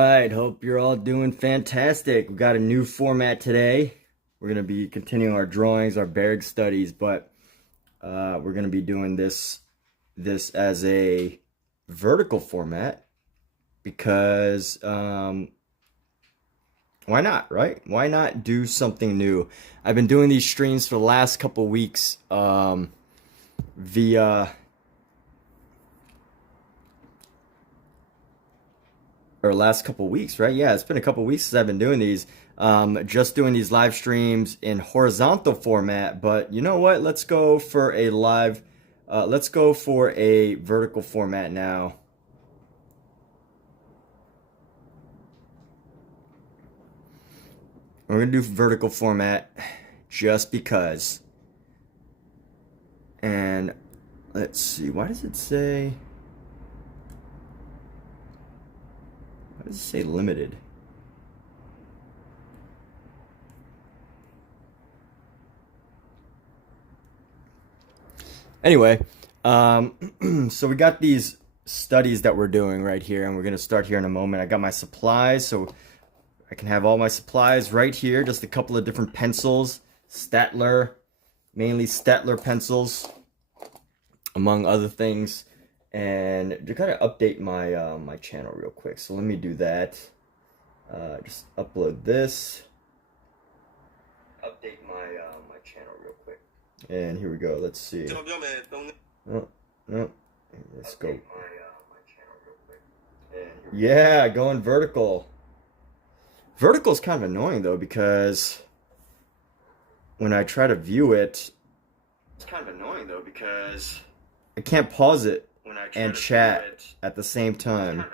right, hope you're all doing fantastic. We've got a new format today. We're going to be continuing our drawings, our Bargue studies, but we're going to be doing this as a vertical format because why not, right? Why not do something new? I've been doing these streams for the last couple weeks via or last couple weeks, right? Yeah, it's been a couple weeks since I've been doing these. Just doing these live streams in horizontal format, but you know what? Let's go for a vertical format now. We're gonna do vertical format just because. And let's see, why does it say limited? Anyway, so we got these studies that we're doing right here, and we're going to start here in a moment. I got my supplies, so I can have all my supplies right here. Just a couple of different pencils, STAEDTLER, mainly STAEDTLER pencils, among other things. And to kind of update my my channel real quick, so let me do that. Just upload this. Update my my channel real quick. And here we go. Let's see. Oh, no. Let's go. Yeah, going vertical. Vertical is kind of annoying though because when I try to view it, it's kind of annoying though because I can't pause it and chat at the same time.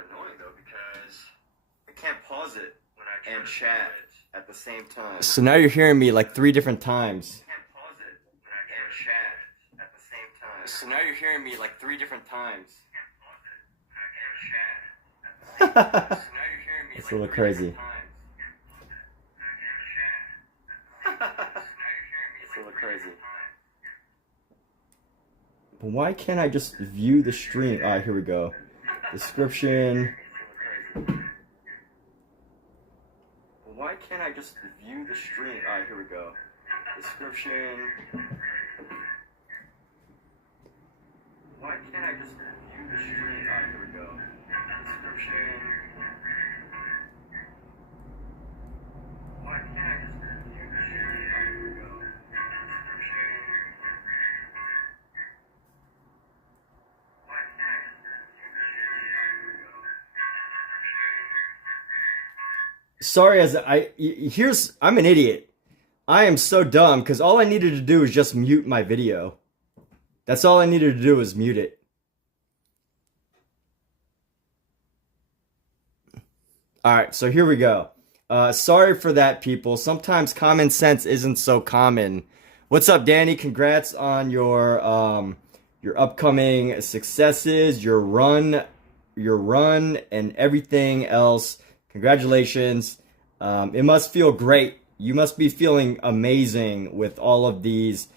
So now you're hearing me like 3 different times. So now you're hearing me like 3 different times. It's a little crazy. It's a little crazy. But why can't I just view the stream? Ah, here we go. Description. Why can't I just view the stream? Ah, here we go. Description. Why can't I just view the stream? Ah, here we go. Description. Why can't I just view the stream? Ah, here we go. Description. Why can't I just view the stream? Ah, here we go. Sorry, I'm an idiot. I am so dumb because all I needed to do is just mute my video. That's all I needed to do was mute it. Alright, so here we go. Sorry for that, people. Sometimes common sense isn't so common. What's up, Danny? Congrats on your upcoming successes, your run, and everything else. Congratulations. It must feel great. You must be feeling amazing with all of these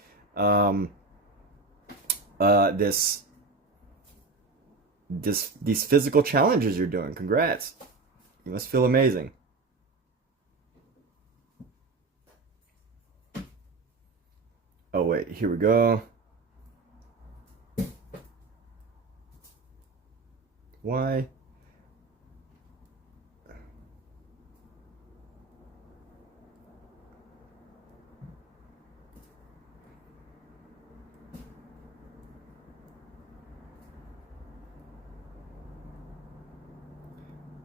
these physical challenges you're doing. Congrats. You must feel amazing. Oh wait, here we go. Why?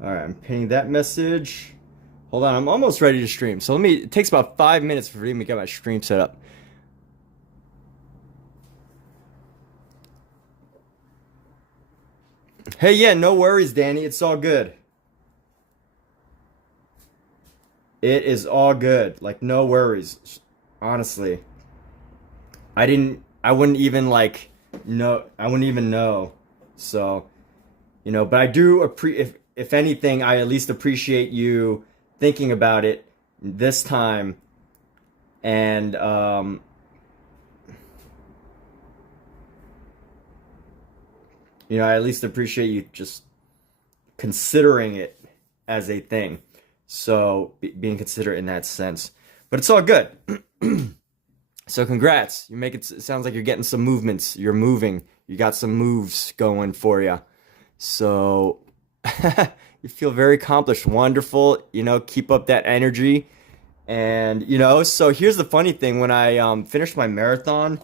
Alright, I'm pinning that message. Hold on, I'm almost ready to stream. So it takes about 5 minutes for me to get my stream set up. Hey, yeah, no worries, Danny. It's all good. It is all good. Like, no worries. Honestly. I wouldn't even know. So, you know, but I do if anything, I at least appreciate you thinking about it this time. And you know, I at least appreciate you just considering it as a thing. So being considerate in that sense. But it's all good. So congrats. You make it sounds like you're getting some movements. You're moving. You got some moves going for you. So you feel very accomplished. Wonderful. You know, keep up that energy. And, you know, so here's the funny thing. When I finished my marathon,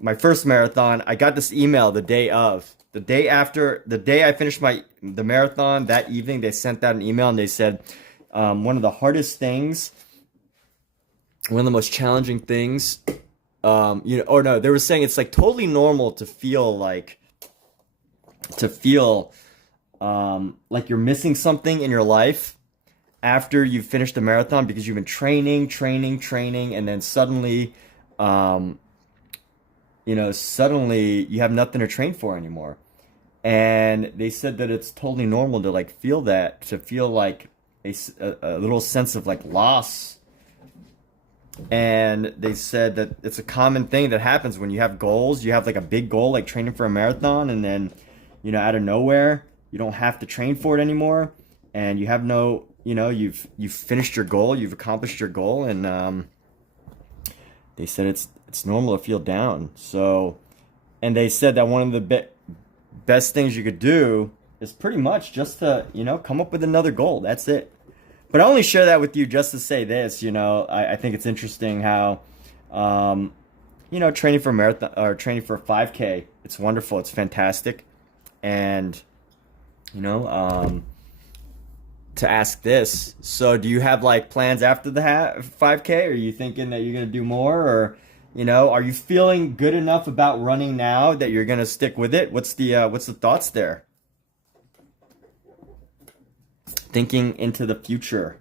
my first marathon, I got this email the day of. The day after, the day I finished the marathon, that evening, they sent out an email and they said, one of the hardest things, one of the most challenging things, you know, or no, they were saying it's like totally normal to feel like you're missing something in your life after you've finished the marathon because you've been training, and then suddenly, you know, suddenly you have nothing to train for anymore. And they said that it's totally normal to like feel that, to feel like a little sense of like loss. And they said that it's a common thing that happens when you have goals. You have like a big goal, like training for a marathon, and then, you know, out of nowhere, you don't have to train for it anymore, and you have no, you know, you've finished your goal, you've accomplished your goal, and they said it's normal to feel down. So, and they said that one of the best things you could do is pretty much just to, you know, come up with another goal. That's it. But I only share that with you just to say this, you know, I think it's interesting how, you know, training for a marathon or training for a 5K, it's wonderful. It's fantastic. And, you know, to ask this, so do you have like plans after the 5K? Are you thinking that you're going to do more, or, you know, are you feeling good enough about running now that you're going to stick with it? What's the thoughts there? Thinking into the future.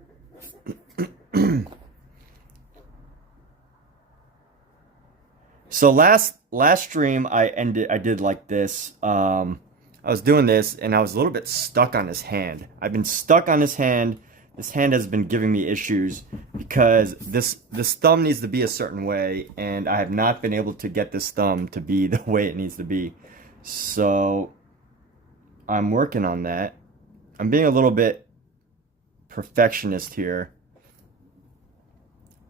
So last stream I did like this. I was doing this and I was a little bit stuck on this hand. I've been stuck on this hand. This hand has been giving me issues because this thumb needs to be a certain way, and I have not been able to get this thumb to be the way it needs to be. So I'm working on that. I'm being a little bit perfectionist here.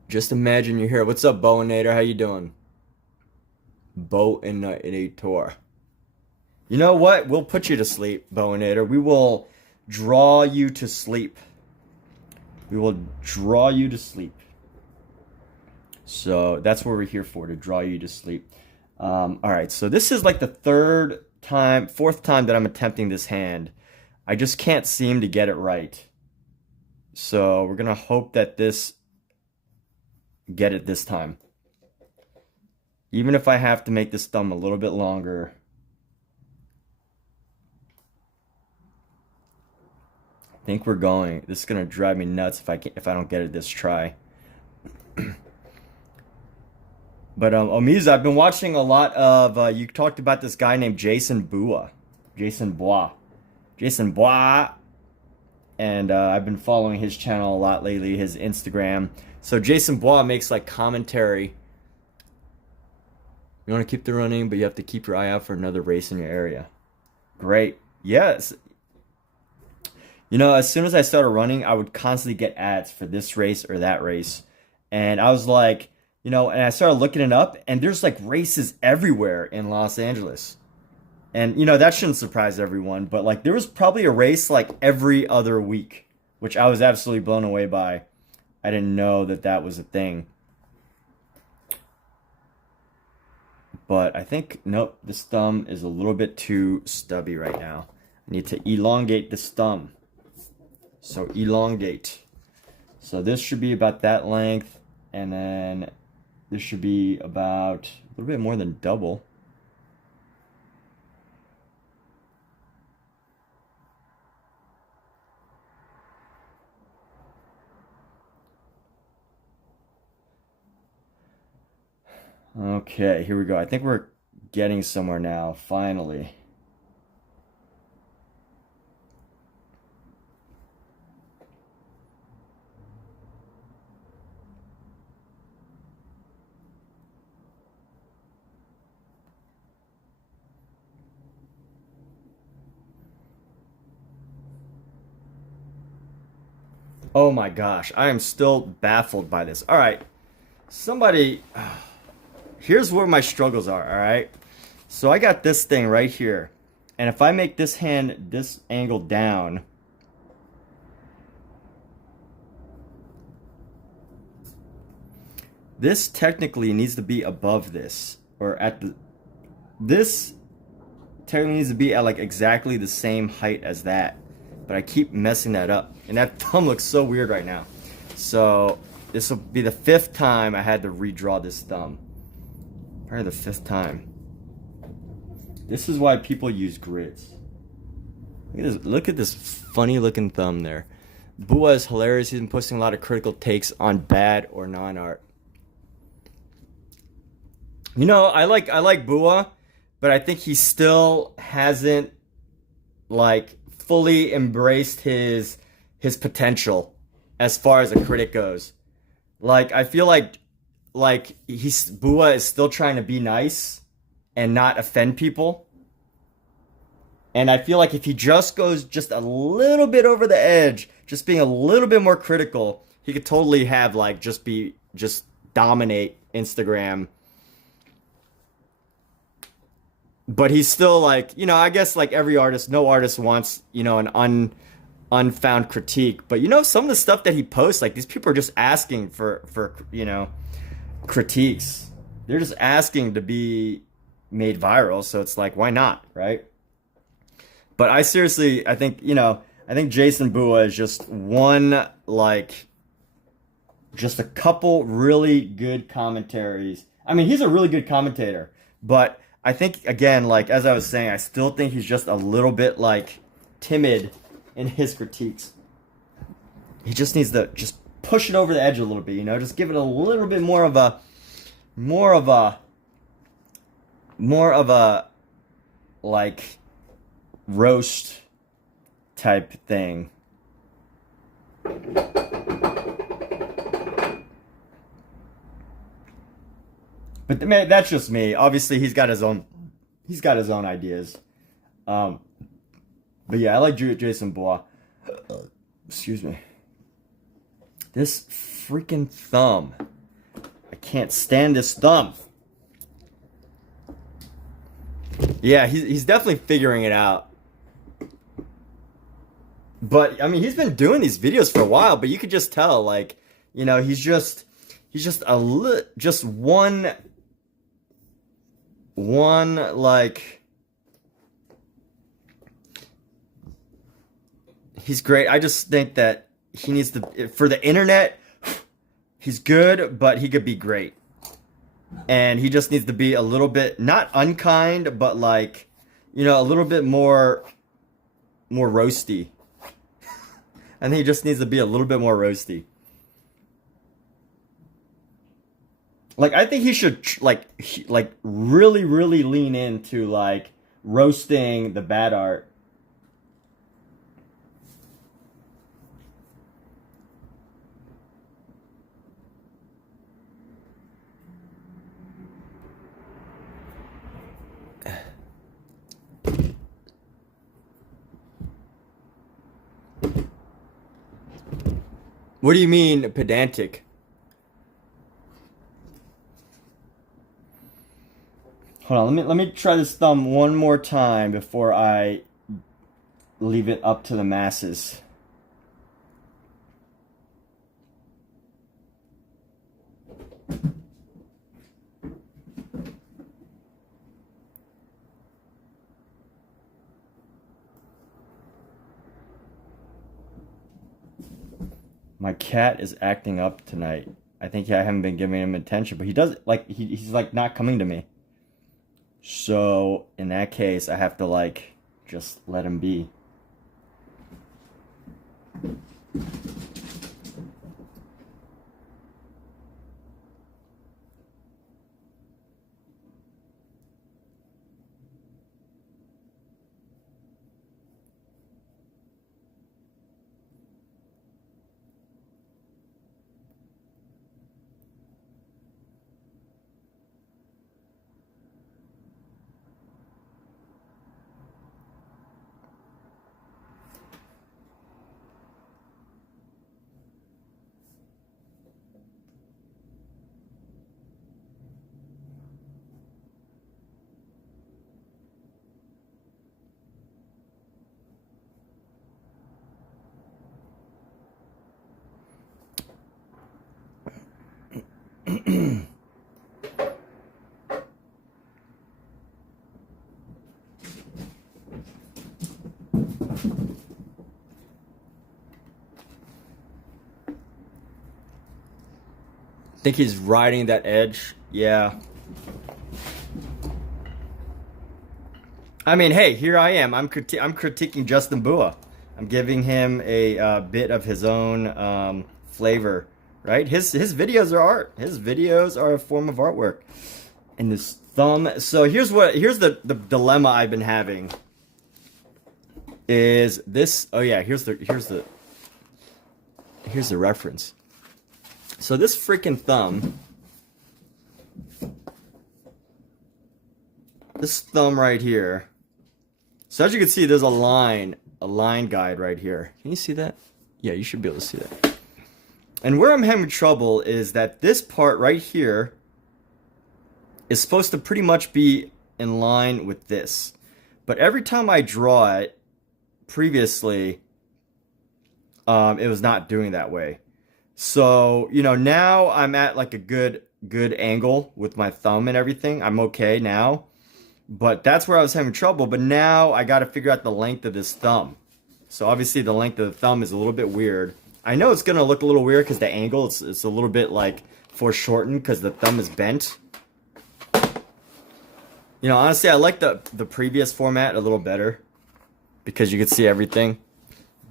Just imagine you're here. What's up, Bowinator? How you doing? Bowinator. You know what? We'll put you to sleep, Bowinator. We will draw you to sleep. We will draw you to sleep. So that's what we're here for, to draw you to sleep. All right, so this is like the fourth time that I'm attempting this hand. I just can't seem to get it right. So we're going to hope that get it this time. Even if I have to make this thumb a little bit longer. I think we're going. This is going to drive me nuts if I don't get it this try. But Omiza, I've been watching a lot of you talked about this guy named Jason Bois. And I've been following his channel a lot lately, his Instagram. So Jason Bois makes like commentary. You want to keep the running, but you have to keep your eye out for another race in your area. Great. Yes. You know, as soon as I started running, I would constantly get ads for this race or that race. And I was like, you know, and I started looking it up, and there's like races everywhere in Los Angeles. And, you know, that shouldn't surprise everyone, but like there was probably a race like every other week, which I was absolutely blown away by. I didn't know that that was a thing. But I think, nope, this thumb is a little bit too stubby right now. I need to elongate this thumb. So elongate. So this should be about that length, and then this should be about a little bit more than double. Okay, here we go. I think we're getting somewhere now, finally. Oh my gosh, I am still baffled by this. All right, somebody, here's where my struggles are, all right? So I got this thing right here, and if I make this hand this angle down, this technically needs to be above this, or at the, this technically needs to be at like exactly the same height as that. But I keep messing that up. And that thumb looks so weird right now. So this will be the 5th time I had to redraw this thumb. Probably the 5th time. This is why people use grids. Look at this funny looking thumb there. Bua is hilarious. He's been posting a lot of critical takes on bad or non-art. You know, I like Bua, but I think he still hasn't like fully embraced his potential as far as a critic goes. Like I feel like Bua is still trying to be nice and not offend people. And I feel like if he just goes just a little bit over the edge, just being a little bit more critical, he could totally have like just dominate Instagram. But he's still like, you know, I guess like every artist, no artist wants, you know, an unfound critique. But you know, some of the stuff that he posts, like these people are just asking for you know, critiques. They're just asking to be made viral. So it's like, why not, right? But I think, you know, I think Jason Bua is just one, like, just a couple really good commentaries. I mean, he's a really good commentator, but I think, again, like, as I was saying, I still think he's just a little bit, like, timid in his critiques. He just needs to just push it over the edge a little bit, you know? Just give it a little bit more of a, like, roast type thing. But man, that's just me. Obviously, he's got his own ideas. But yeah, I like Jason Bua. Excuse me. This freaking thumb. I can't stand this thumb. Yeah, he's definitely figuring it out. But I mean, he's been doing these videos for a while, but you could just tell, like, you know, he's just one like, he's great. I just think that he needs to, for the internet, he's good, but he could be great. And he just needs to be a little bit, not unkind, but like, you know, a little bit more roasty. And he just needs to be a little bit more roasty. Like, I think he should, like really, really lean into, like, roasting the bad art. What do you mean, pedantic? Hold on, let me try this thumb one more time before I leave it up to the masses. My cat is acting up tonight. I think I haven't been giving him attention, but he does, like, he's like not coming to me. So in that case, I have to, like, just let him be. Think he's riding that edge. Yeah. I mean, hey, here I am. I'm critiquing Justin Bua. I'm giving him a bit of his own flavor, right? His videos are art. His videos are a form of artwork. And this thumb. So here's the dilemma I've been having. Is this? Oh yeah, here's the reference. So this freaking thumb. This thumb right here. So as you can see, there's a line guide right here. Can you see that? Yeah, you should be able to see that. And where I'm having trouble is that this part right here is supposed to pretty much be in line with this. But every time I draw it previously, it was not doing that way. So, you know, now I'm at like a good angle with my thumb and everything. I'm okay now. But that's where I was having trouble. But now I got to figure out the length of this thumb. So obviously the length of the thumb is a little bit weird. I know it's going to look a little weird because the angle, it's a little bit like foreshortened because the thumb is bent. You know, honestly, I like the previous format a little better because you could see everything.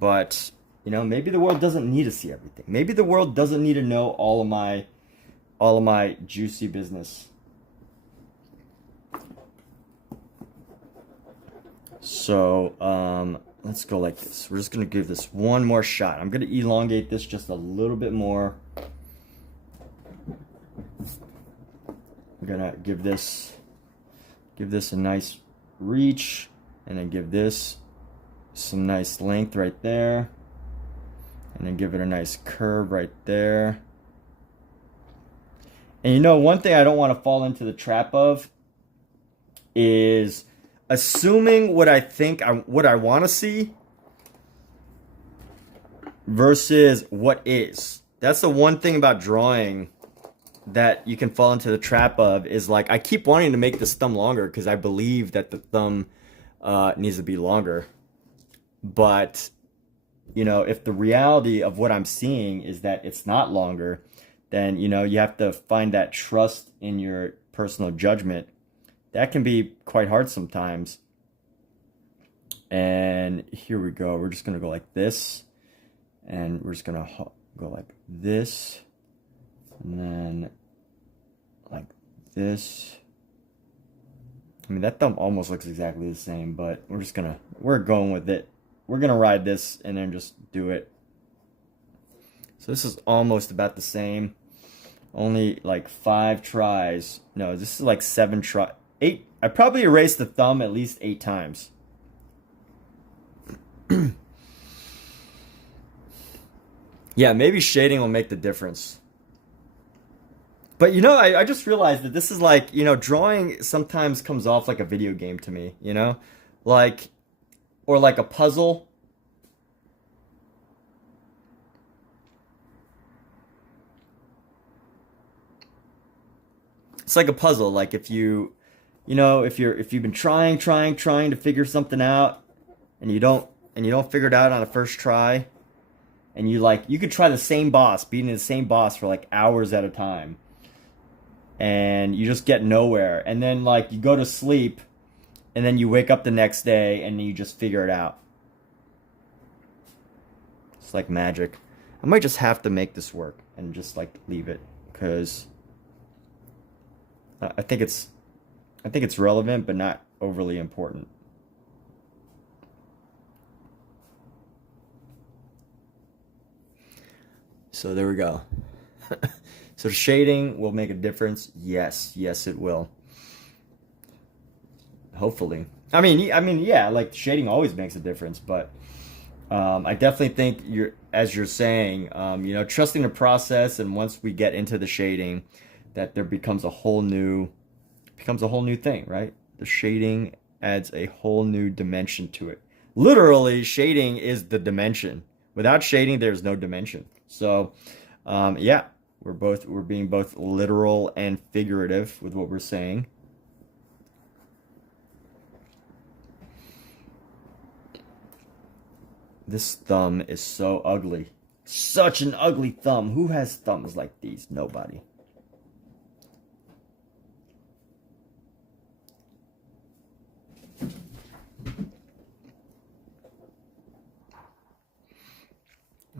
But, you know, maybe the world doesn't need to see everything. Maybe the world doesn't need to know all of my juicy business. So, let's go like this. We're just going to give this one more shot. I'm going to elongate this just a little bit more. I'm going to give this a nice reach, and then give this some nice length right there, and then give it a nice curve right there. And you know, one thing I don't want to fall into the trap of is assuming what I think what I want to see versus what is. That's the one thing about drawing that you can fall into the trap of, is like, I keep wanting to make this thumb longer because I believe that the thumb needs to be longer. But, you know, if the reality of what I'm seeing is that it's not longer, then, you know, you have to find that trust in your personal judgment. That can be quite hard sometimes. And here we go. We're just going to go like this. And we're just going to go like this. And then like this. I mean, that thumb almost looks exactly the same, but we're going with it. We're going to ride this and then just do it. So this is almost about the same. Only like 5 tries. No, this is like 7 tries. 8. I probably erased the thumb at least 8 times. Yeah, maybe shading will make the difference. But, you know, I just realized that this is like, you know, drawing sometimes comes off like a video game to me, you know? Like, or like a puzzle. It's like a puzzle. Like if you've been trying to figure something out and you don't figure it out on the first try, and you could try the same boss, beating the same boss for like hours at a time, and you just get nowhere, and then like you go to sleep and then you wake up the next day and you just figure it out. It's like magic. I might just have to make this work and just like leave it, because I think it's relevant but not overly important. So there we go. So shading will make a difference. Yes, it will. Hopefully. I mean, yeah, like shading always makes a difference, but I definitely think as you're saying, you know, trusting the process, and once we get into the shading, that there becomes a whole new thing, right? The shading adds a whole new dimension to it. Literally, shading is the dimension. Without shading, there's no dimension. So, yeah, We're being both literal and figurative with what we're saying. This thumb is so ugly. Such an ugly thumb. Who has thumbs like these? Nobody.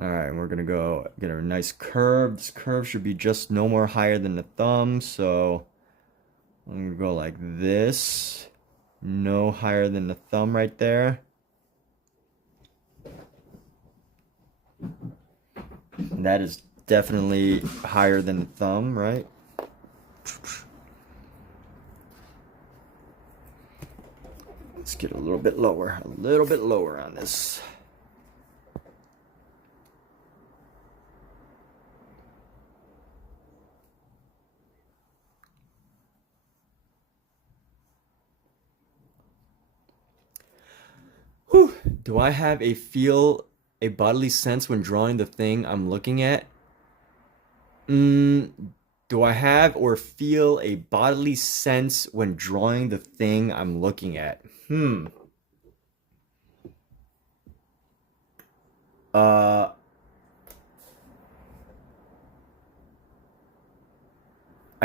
Alright, we're gonna go get a nice curve. This curve should be just no more higher than the thumb, so I'm gonna go like this. No higher than the thumb right there. And that is definitely higher than the thumb, right? Let's get a little bit lower on this. Whew. Do I have a bodily sense when drawing the thing I'm looking at? Do I have or feel a bodily sense when drawing the thing I'm looking at? I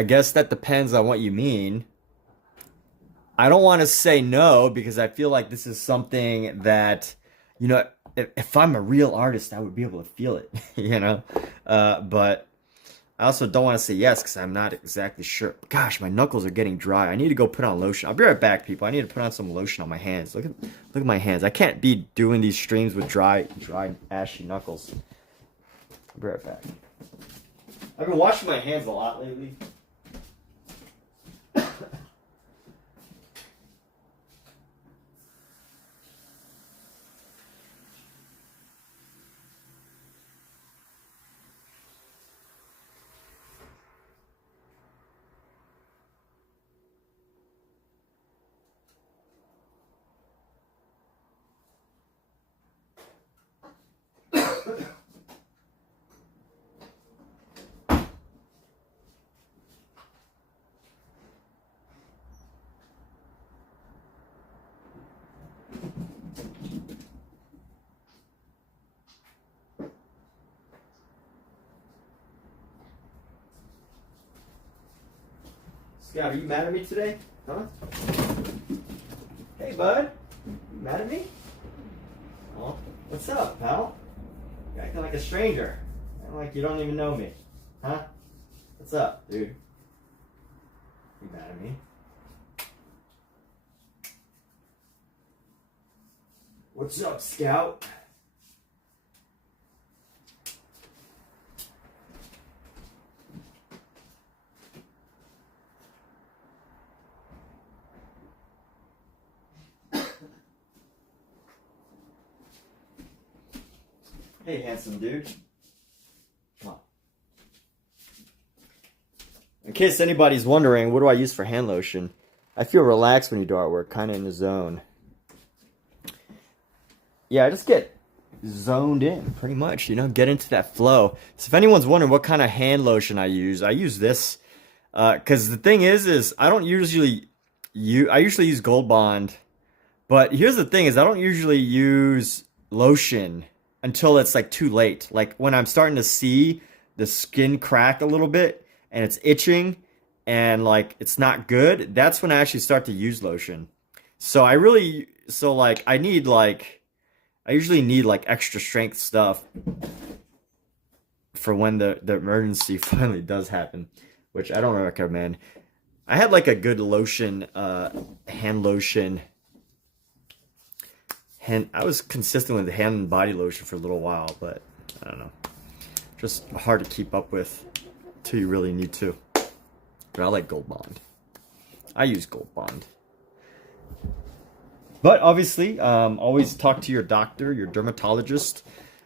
guess that depends on what you mean. I don't want to say no because I feel like this is something that, you know, if I'm a real artist, I would be able to feel it, you know? But I also don't want to say yes because I'm not exactly sure. Gosh, my knuckles are getting dry. I need to go put on lotion. I'll be right back, people. I need to put on some lotion on my hands. Look at my hands. I can't be doing these streams with dry, ashy knuckles. I'll be right back. I've been washing my hands a lot lately. Scott, are you mad at me today? Huh? Hey, bud. You mad at me? Oh, what's up, pal? You're acting like a stranger. Acting like you don't even know me. Huh? What's up, dude? You mad at me? What's up, Scout? Hey, handsome dude. Come on. In case anybody's wondering, what do I use for hand lotion? I feel relaxed when you do artwork, kind of in the zone. Yeah, I just get zoned in, pretty much, you know, get into that flow. So if anyone's wondering what kind of hand lotion I use this. Because the thing is I don't usually I usually use Gold Bond. But here's the thing is I don't usually use lotion until it's like too late. Like when I'm starting to see the skin crack a little bit and it's itching and like it's not good, that's when I actually start to use lotion. So I usually need like extra strength stuff for when the emergency finally does happen, which I don't recommend. I had like a good lotion, hand lotion. I was consistent with hand and body lotion for a little while, but I don't know. Just hard to keep up with till you really need to. But I like Gold Bond. I use Gold Bond. But obviously, always talk to your doctor, your dermatologist,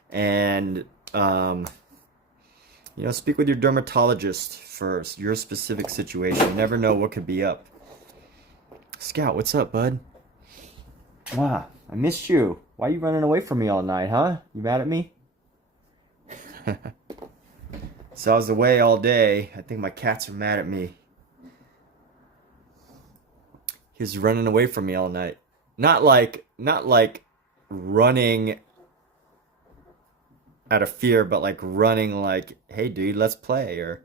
and you know, speak with your dermatologist for your specific situation. You never know what could be up. Scout, what's up, bud? Wow, I missed you. Why are you running away from me all night, huh? You mad at me? So I was away all day. I think my cats are mad at me. He's running away from me all night. Not like running out of fear, but like running like, hey dude, let's play, or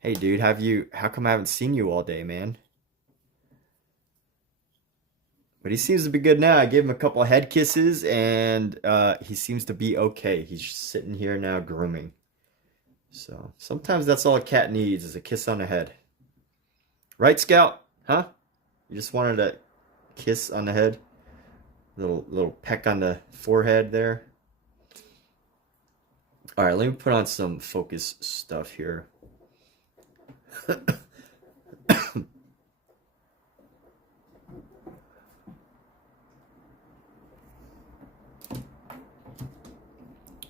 hey dude, how come I haven't seen you all day, man? But he seems to be good now. I gave him a couple head kisses and he seems to be okay. He's sitting here now grooming. So sometimes that's all a cat needs is a kiss on the head. Right, Scout? Huh? You just wanted a kiss on the head? Little peck on the forehead there. All right, let me put on some focus stuff here.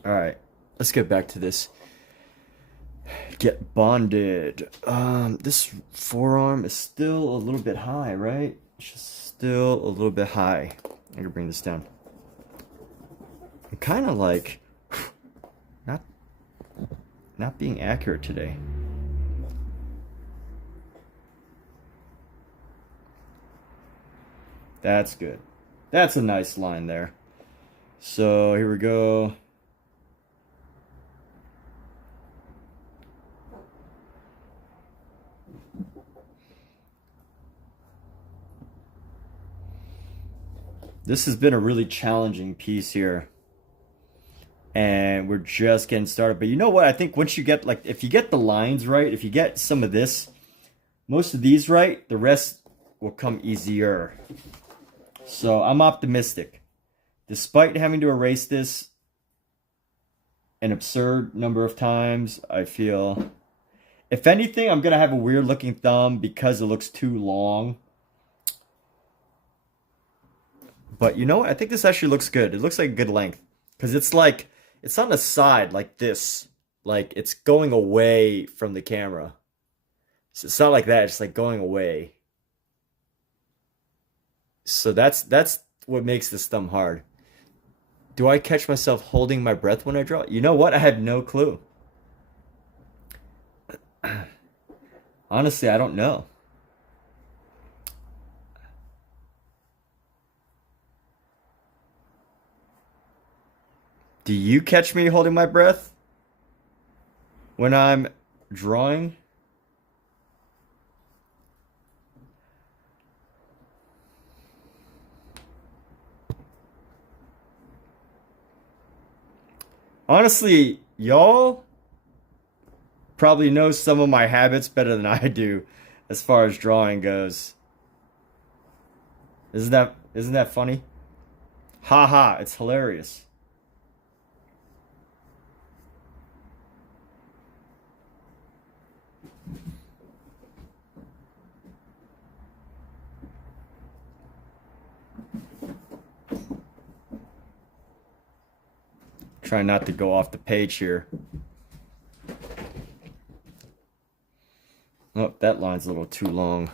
All right, let's get back to this. Get bonded. This forearm is still a little bit high, right? It's just still a little bit high. I can bring this down. I'm kind of like not being accurate today. That's good. That's a nice line there. So here we go. This has been a really challenging piece here. And we're just getting started. But you know what? I think once you get, like, if you get the lines right, if you get some of this, most of these right, the rest will come easier. So I'm optimistic. Despite having to erase this an absurd number of times, I feel, if anything, I'm going to have a weird looking thumb because it looks too long. But you know what? I think this actually looks good. It looks like a good length. Because it's like, it's on the side like this. Like it's going away from the camera. So it's not like that. It's like going away. So that's what makes this thumb hard. Do I catch myself holding my breath when I draw? You know what? I have no clue. Honestly, I don't know. Do you catch me holding my breath when I'm drawing? Honestly, y'all probably know some of my habits better than I do as far as drawing goes. Isn't that funny? Ha ha, it's hilarious. Try not to go off the page here. Oh, that line's a little too long.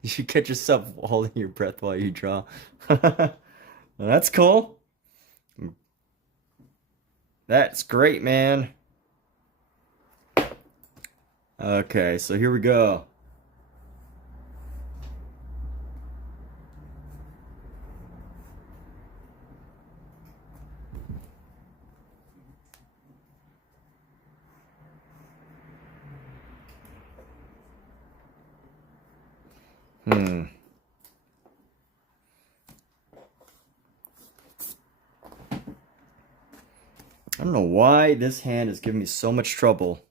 You should catch yourself holding your breath while you draw. Well, that's cool. That's great, man. Okay, so here we go. I don't know why this hand is giving me so much trouble.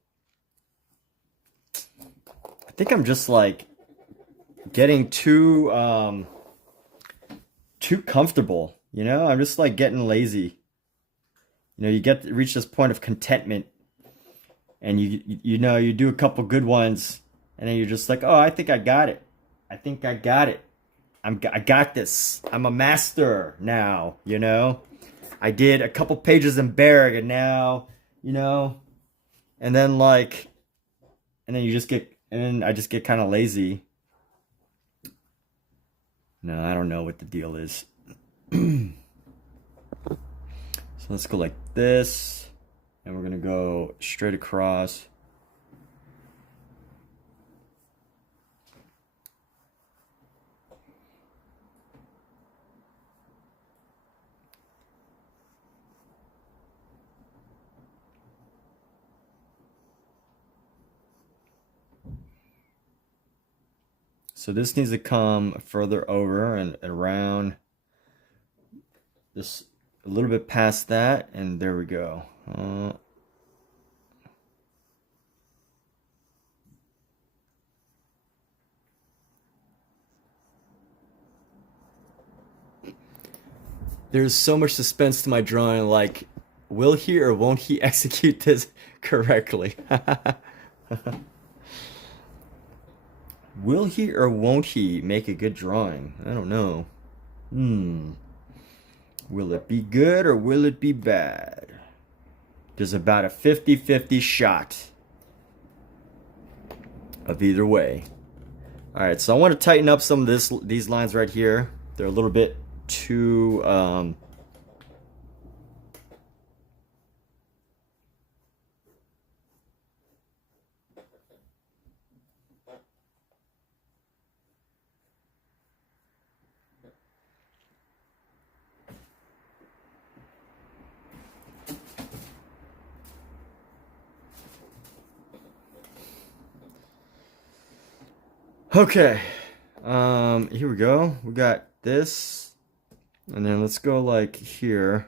I think I'm just like getting too comfortable, you know? I'm just like getting lazy. You know, you reach this point of contentment, and you know, you do a couple good ones, and then you're just like, oh, I think I got it. I think I got it. I got this. I'm a master now, you know? I did a couple pages in Bargue, and now, you know, and then like, and then I just get kind of lazy. No, I don't know what the deal is. So let's go like this, and we're gonna go straight across. So this needs to come further over and around this, a little bit past that, and there we go. There's so much suspense to my drawing, like, will he or won't he execute this correctly? Will he or won't he make a good drawing? I don't know. Will it be good or will it be bad? There's about a 50-50 shot of either way. All right, so I want to tighten up some of these lines right here. They're a little bit too okay. Here we go. We got this, and then let's go like here.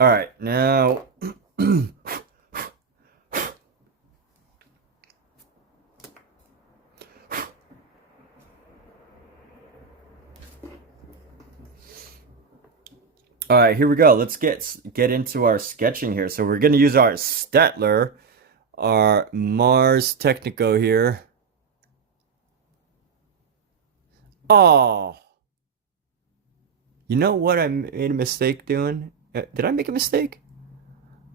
All right, now all right, here we go. Let's get into our sketching here. So we're going to use our STAEDTLER, our Mars Technico here. Oh, you know what I made a mistake doing? Did I make a mistake?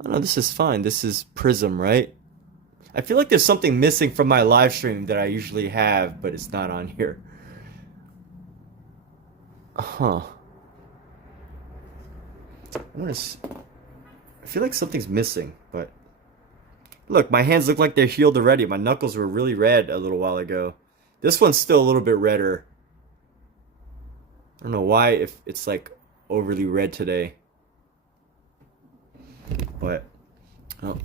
Oh no, this is fine. This is Prism, right? I feel like there's something missing from my live stream that I usually have, but it's not on here. Huh. I feel like something's missing, but look, my hands look like they're healed already. My knuckles were really red a little while ago. This one's still a little bit redder. I don't know why, if it's like overly red today. But oh.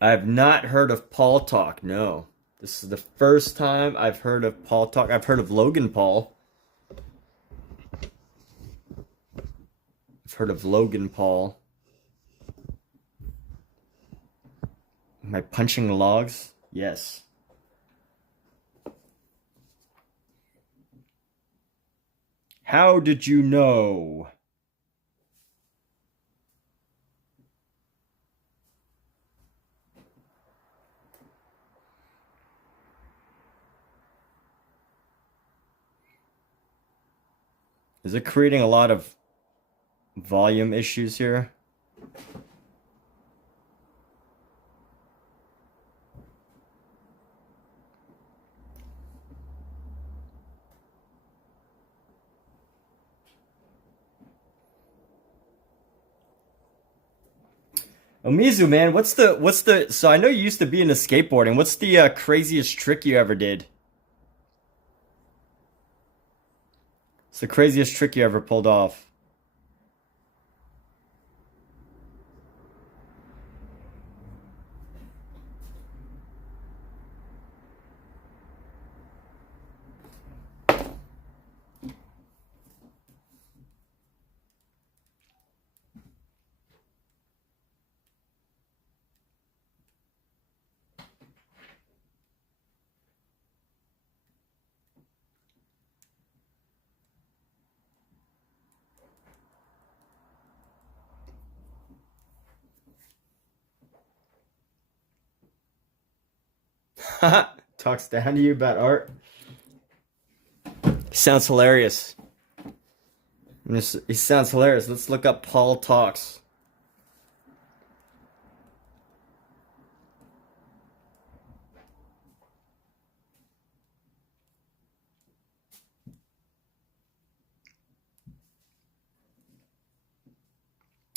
I've not heard of Paul Talk, no. This is the first time I've heard of Paul Talk. I've heard of Logan Paul. I've heard of Logan Paul. Am I punching logs? Yes. How did you know? Is it creating a lot of volume issues here? Omizu, man, so I know you used to be into skateboarding. What's the craziest trick you ever did? It's the craziest trick you ever pulled off. Talks down to you about art. He sounds hilarious. He sounds hilarious. Let's look up Paul Talks.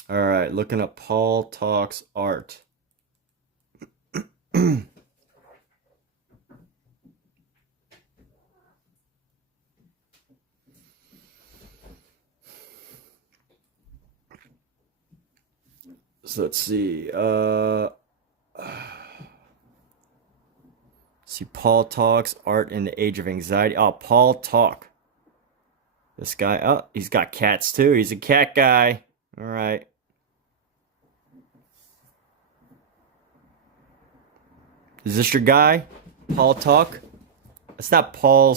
All right, looking up Paul Talks art. So let's see. See, Paul Talks art in the age of anxiety. Oh, Paul Talk. This guy. Oh, he's got cats too. He's a cat guy. All right. Is this your guy? Paul Talk? It's not Paul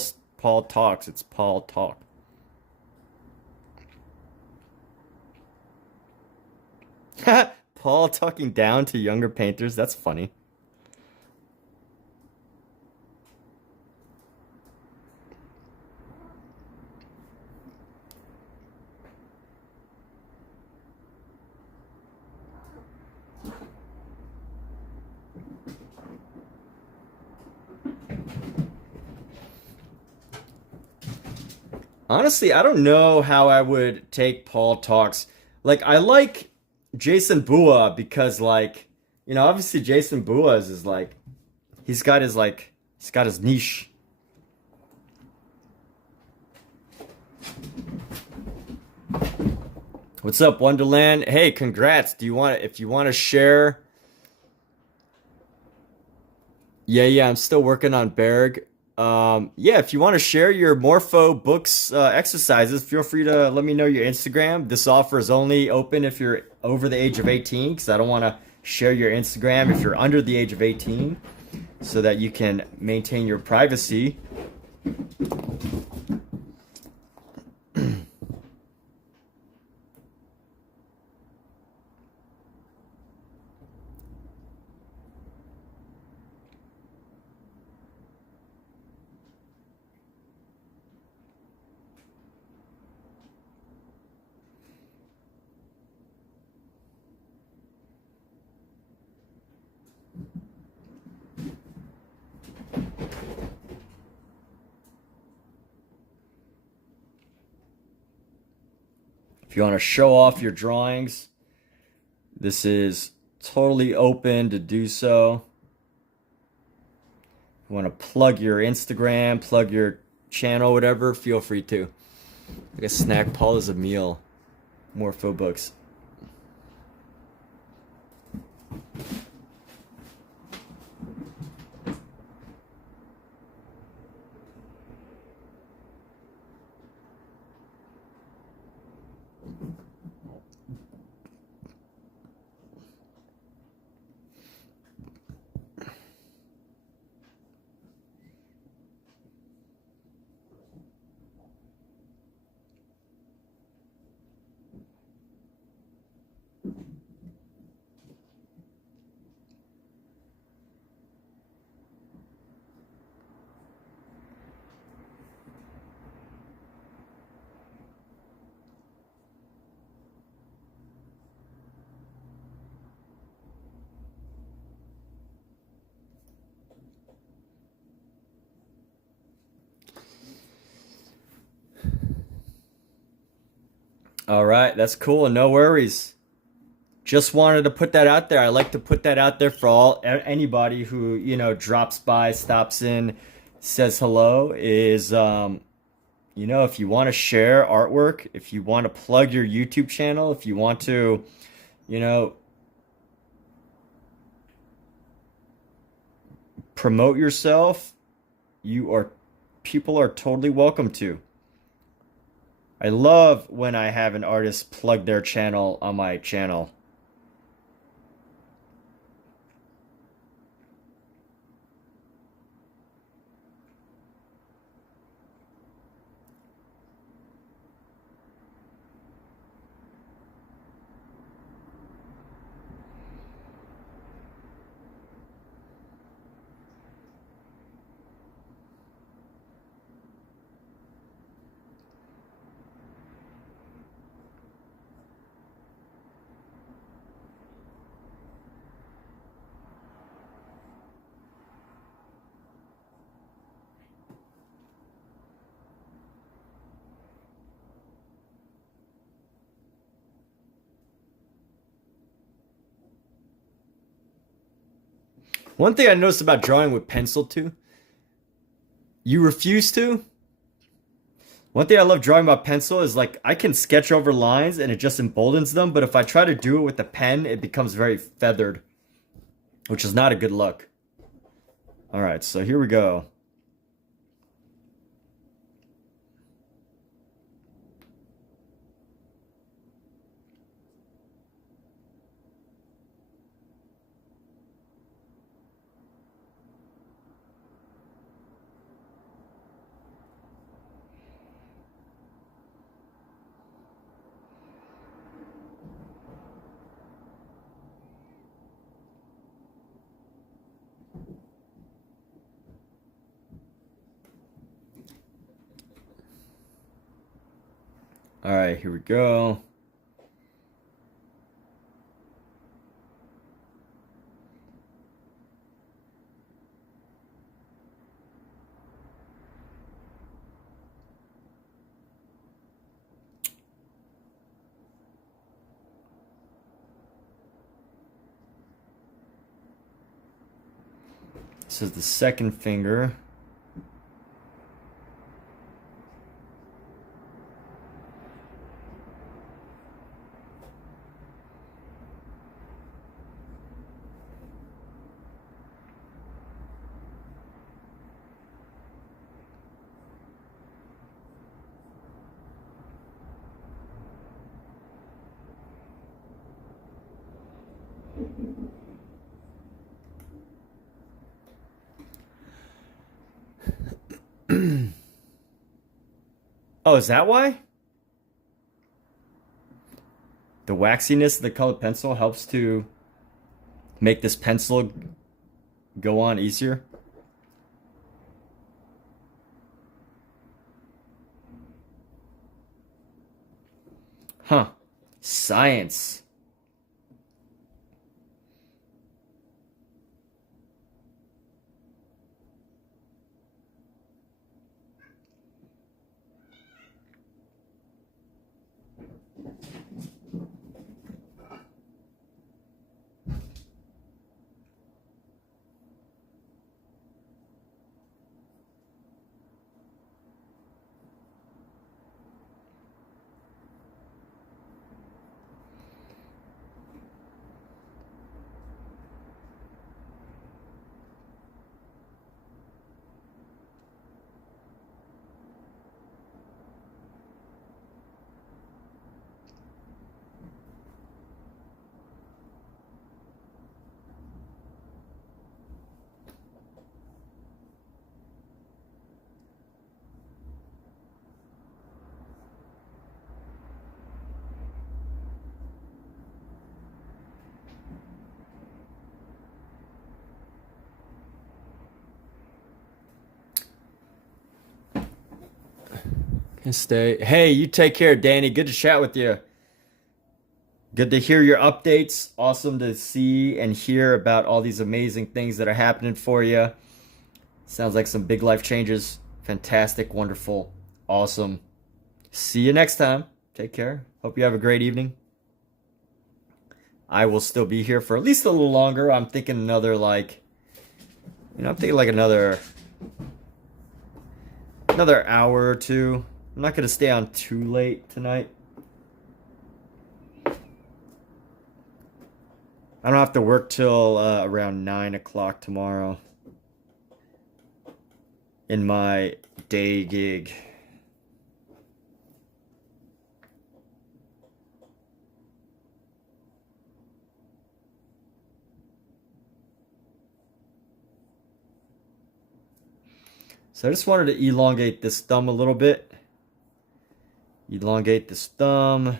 Talks. It's Paul Talk. Paul talking down to younger painters. That's funny. Honestly, I don't know how I would take Paul Talks. Like, I like Jason Bua because, like, obviously Jason Bua is like, he's got his niche. What's up, Wonderland? Hey, congrats. If you want to share? Yeah, I'm still working on Bargue. Yeah, if you want to share your Morpho books exercises, feel free to let me know your Instagram. This offer is only open if you're over the age of 18, because I don't want to share your Instagram if you're under the age of 18, so that you can maintain your privacy. If you want to show off your drawings, this is totally open to do so. If you want to plug your Instagram, plug your channel, whatever, feel free to. Like a snack, Paul is a meal. Morpho books. All right, that's cool. No worries. just wanted to put that out there. I like to put that out there for anybody who, you know, drops by, stops in, says hello, is you know, if you want to share artwork, if you want to plug your YouTube channel, if you want to, you know, promote yourself, people are totally welcome to. I love when I have an artist plug their channel on my channel. One thing I noticed about drawing with pencil too, you refuse to. One thing I love drawing about pencil is like I can sketch over lines and it just emboldens them, but if I try to do it with a pen, it becomes very feathered, which is not a good look. All right, so here we go. All right, here we go. This is the second finger. Oh, is that why? The waxiness of the colored pencil helps to make this pencil go on easier? Huh. Science. Can stay. Hey, you take care, Danny. Good to chat with you. Good to hear your updates. Awesome to see and hear about all these amazing things that are happening for you. Sounds like some big life changes. Fantastic, wonderful, awesome. See you next time. Take care. Hope you have a great evening. I will still be here for at least a little longer. I'm thinking another like, I'm thinking like another hour or two. I'm not gonna stay on too late tonight. I don't have to work till around 9 o'clock tomorrow in my day gig. So I just wanted to elongate this thumb a little bit. Elongate this thumb.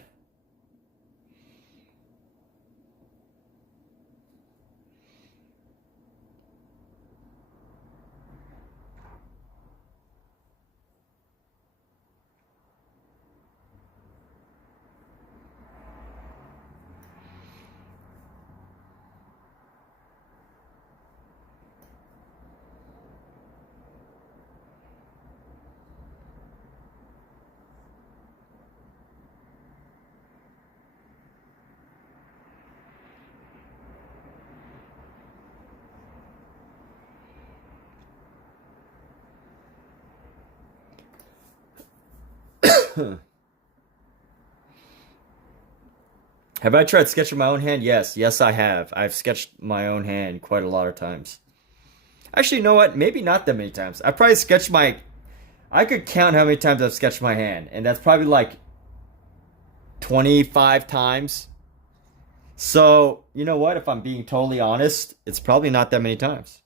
Have I tried sketching my own hand? Yes. Yes, I have. I've sketched my own hand quite a lot of times. Actually, you know what? Maybe not that many times. I probably sketched my... I could count how many times I've sketched my hand. And that's probably like 25 times. So, you know what? If I'm being totally honest, it's probably not that many times.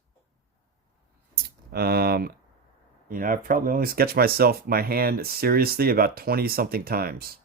I've probably only sketched my hand seriously about 20 something times.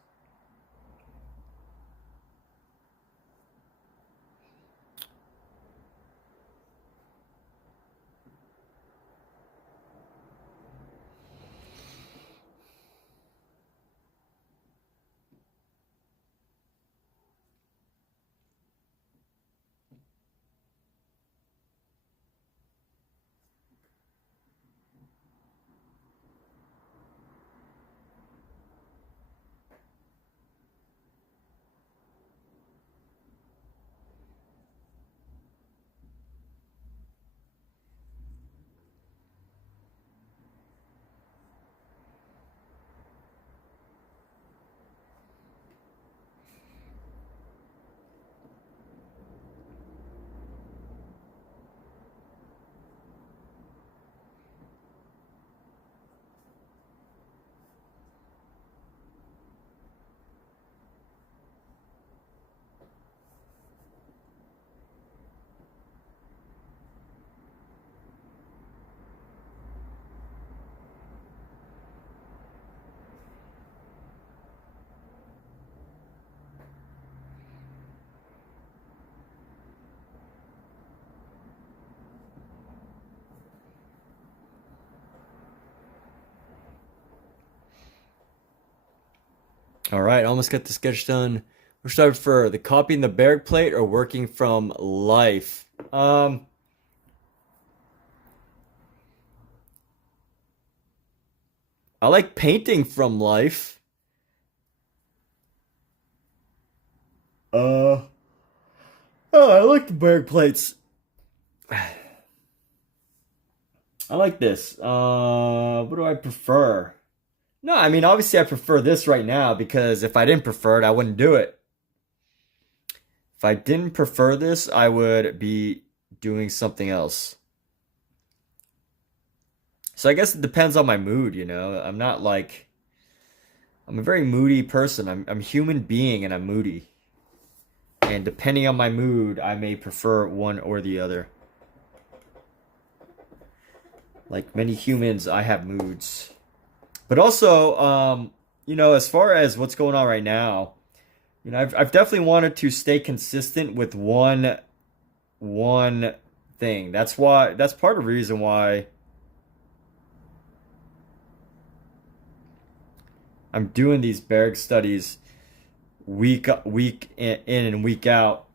All right, almost got the sketch done. We're starting for the copying the Bargue plate or working from life. I like painting from life. Oh, I like the Bargue plates. I like this. What do I prefer? No, I mean, obviously I prefer this right now because if I didn't prefer it, I wouldn't do it. If I didn't prefer this, I would be doing something else. So I guess it depends on my mood, you know? I'm a very moody person. I'm a human being and I'm moody. And depending on my mood, I may prefer one or the other. Like many humans, I have moods. But also, as far as what's going on right now, I've definitely wanted to stay consistent with one thing. That's part of the reason why I'm doing these Bargue studies week in and week out.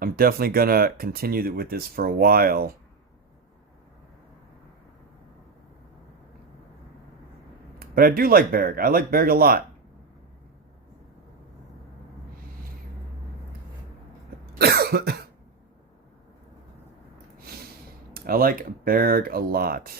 I'm definitely gonna continue with this for a while. But I do like Bargue. I like Bargue a lot. I like Bargue a lot.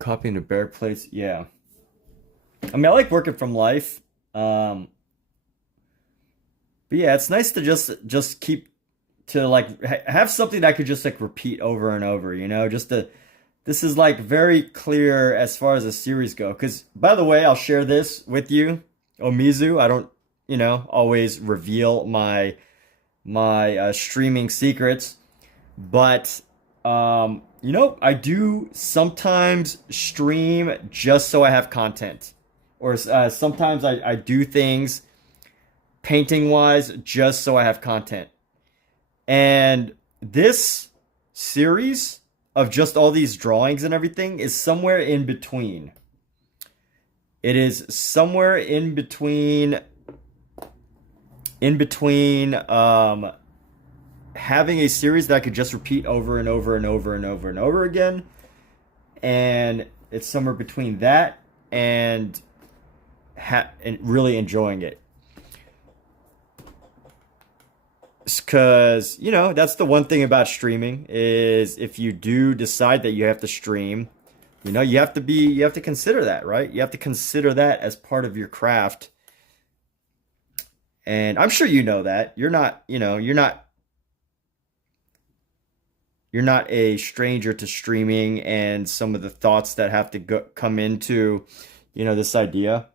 Copying the Bargue plates, yeah. I mean, I like working from life. Um, but yeah, it's nice to just keep to like have something that I could just like repeat over and over, you know, just to this is like very clear as far as the series go. Because by the way, I'll share this with you, Omizu. I don't, you know, always reveal my streaming secrets, but you know, I do sometimes stream just so I have content, or sometimes I do things painting wise just so I have content. And this series of just all these drawings and everything is somewhere in between. It is somewhere in between having a series that I could just repeat over and over and over and over and over again. And it's somewhere between that and really enjoying it. Because, you know, that's the one thing about streaming is if you do decide that you have to stream, you know, you have to consider that, right? You have to consider that as part of your craft. And I'm sure you know that. You're not, you know, you're not a stranger to streaming and some of the thoughts that have to come into, you know, this idea.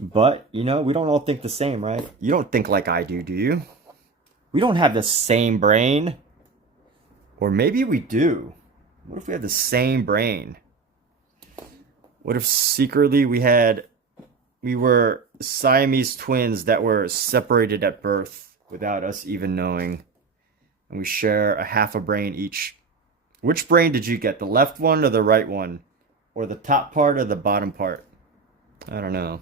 But, you know, we don't all think the same, right? You don't think like I do you? We don't have the same brain. Or maybe we do. What if we had the same brain? What if secretly we were Siamese twins that were separated at birth without us even knowing? And we share a half a brain each. Which brain did you get? The left one or the right one? Or the top part or the bottom part? I don't know.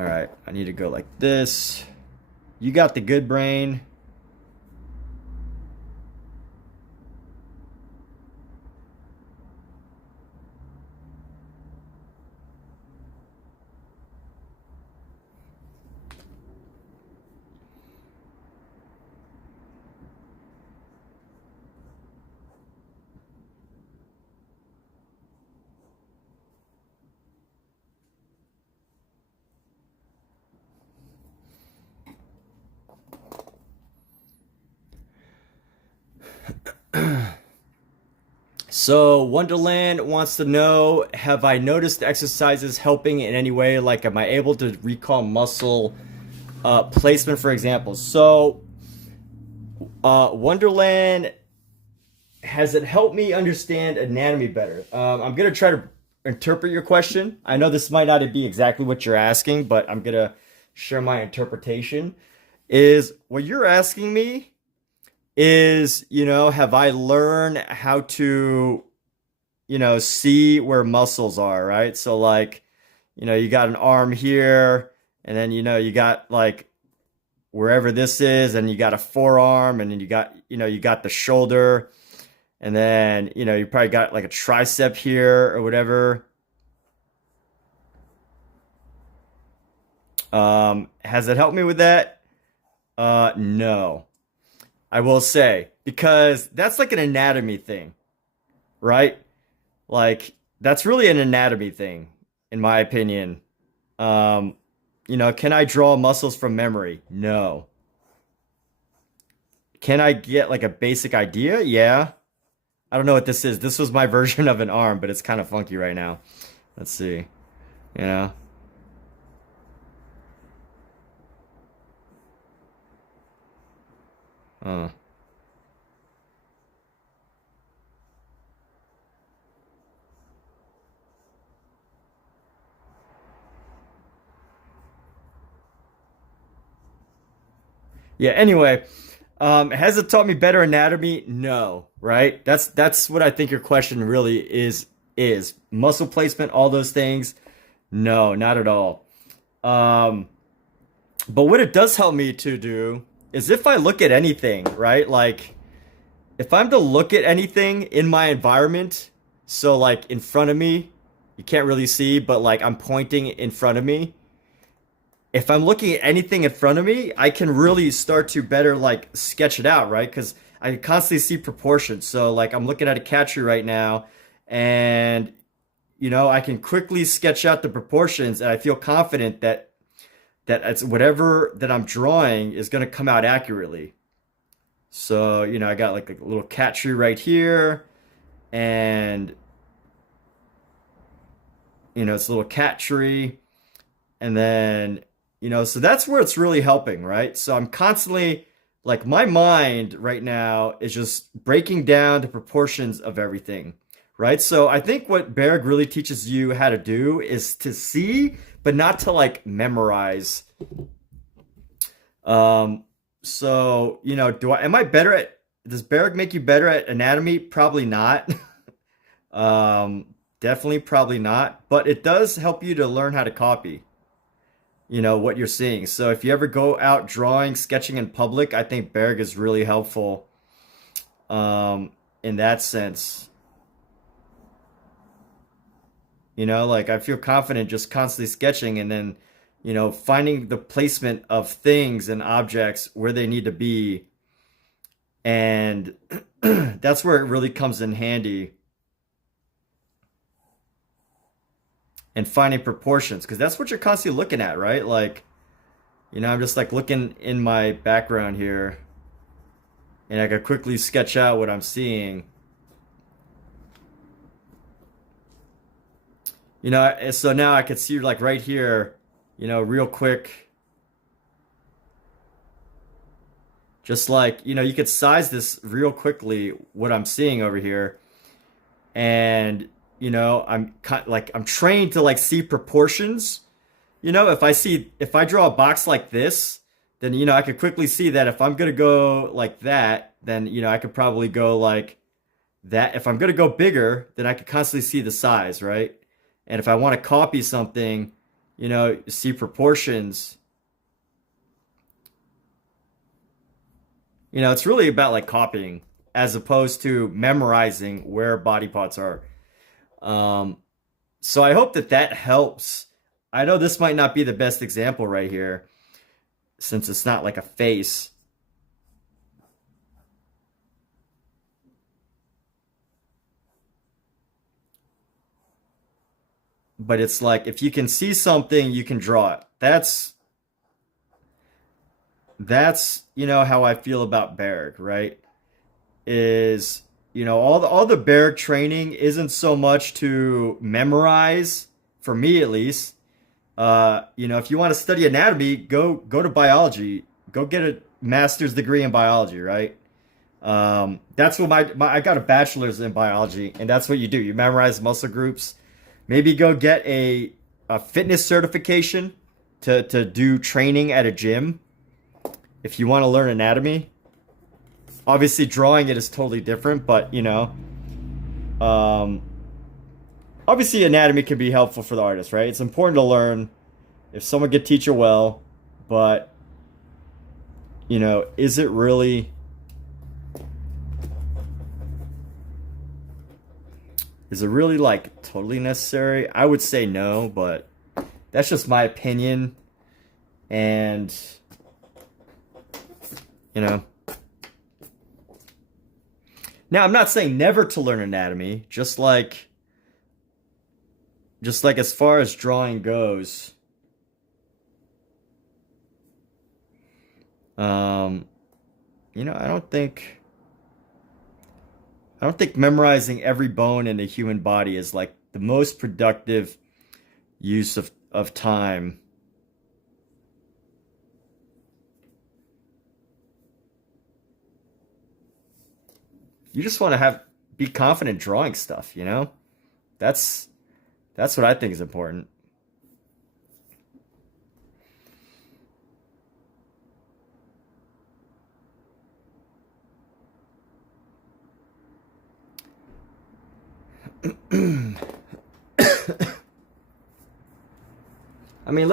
All right, I need to go like this. You got the good brain. So Wonderland wants to know, have I noticed exercises helping in any way? Like, am I able to recall muscle placement, for example? So Wonderland, has it helped me understand anatomy better? I'm going to try to interpret your question. I know this might not be exactly what you're asking, but I'm going to share my interpretation. Is what you're asking me is, you know, have I learned how to, you know, see where muscles are, right? So like, you know, you got an arm here, and then, you know, you got like wherever this is, and you got a forearm, and then you got, you know, you got the shoulder, and then, you know, you probably got like a tricep here or whatever. Has it helped me with that? No. I will say, because that's like an anatomy thing, right? Like, that's really an anatomy thing, in my opinion. Um, you know, can I draw muscles from memory? No. Can I get like a basic idea? Yeah. I don't know what this is. This was my version of an arm, but it's kind of funky right now. Let's see. You know? Yeah, anyway, has it taught me better anatomy? No, right? That's what I think your question really is muscle placement, all those things. No, not at all. Um, but what it does help me to do is if I look at anything, right? Like if I'm to look at anything in my environment, so like in front of me, you can't really see, but like I'm pointing in front of me. If I'm looking at anything in front of me, I can really start to better like sketch it out, right? Because I can constantly see proportions. So like I'm looking at a cat tree right now, and I can quickly sketch out the proportions, and I feel confident that it's whatever that I'm drawing is going to come out accurately. So, I got like a little cat tree right here, and it's a little cat tree, and then so that's where it's really helping, right? So I'm constantly like my mind right now is just breaking down the proportions of everything, right? So I think what Bargue really teaches you how to do is to see, but not to like memorize. So, am I better does Bargue make you better at anatomy? Probably not. Definitely probably not, but it does help you to learn how to copy, what you're seeing. So if you ever go out drawing, sketching in public, I think Bargue is really helpful, in that sense. Like I feel confident just constantly sketching and then, finding the placement of things and objects where they need to be. And that's where it really comes in handy. And finding proportions, because that's what you're constantly looking at, right? Like, I'm just like looking in my background here, and I could quickly sketch out what I'm seeing. So now I could see like right here, real quick, just like, you could size this real quickly, what I'm seeing over here. And, I'm trained to like see proportions. If I draw a box like this, then, I could quickly see that if I'm going to go like that, then, I could probably go like that. If I'm going to go bigger, then I could constantly see the size, right? And if I want to copy something, see proportions, it's really about like copying as opposed to memorizing where body parts are. Um, so I hope that helps. I know this might not be the best example right here since it's not like a face. But it's like if you can see something, you can draw it. That's how I feel about Bargue, right? Is all the Bargue training isn't so much to memorize, for me at least. If you want to study anatomy, go to biology. Go get a master's degree in biology, right? That's what I got a bachelor's in biology, and that's what you do. You memorize muscle groups. Maybe go get a fitness certification to do training at a gym if you want to learn anatomy. Obviously, drawing it is totally different, but obviously anatomy can be helpful for the artist, right? It's important to learn if someone could teach you well, but is it really like totally necessary? I would say no, but that's just my opinion. And now I'm not saying never to learn anatomy, just like as far as drawing goes. I don't think memorizing every bone in the human body is like the most productive use of time. You just want to be confident drawing stuff, That's what I think is important. I mean,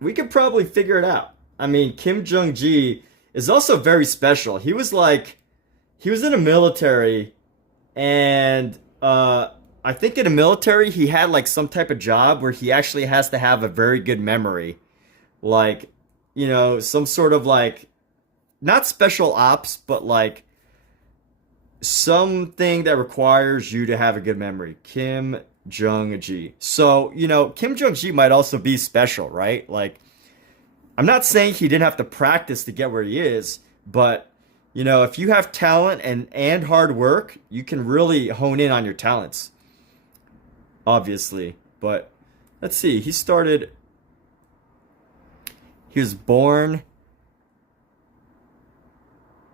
we could probably figure it out. I mean, Kim Jong-gi is also very special. He was in the military, and I think in the military he had like some type of job where he actually has to have a very good memory. Like, some sort of like, not special ops, but like something that requires you to have a good memory. Kim Jong-gi. So, Kim Jong-gi might also be special, right? Like, I'm not saying he didn't have to practice to get where he is, but if you have talent and hard work, you can really hone in on your talents, obviously. But let's see, he was born,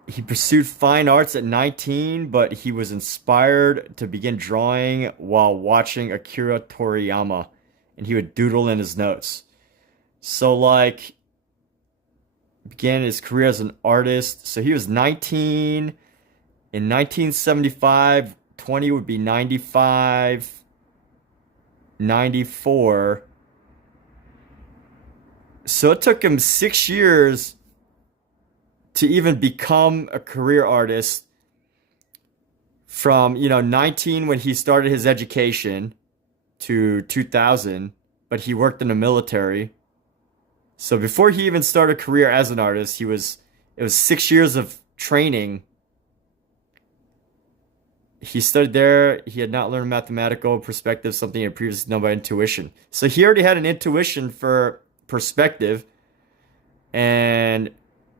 he pursued fine arts at 19, but he was inspired to begin drawing while watching Akira Toriyama, and he would doodle in his notes. So, like, began his career as an artist. So he was 19 in 1975, 20 would be 95, 94. So it took him 6 years to even become a career artist from, 19 when he started his education to 2000, but he worked in the military. So before he even started a career as an artist, it was 6 years of training. He studied there. He had not learned mathematical perspective, something he had previously known by intuition. So he already had an intuition for perspective. And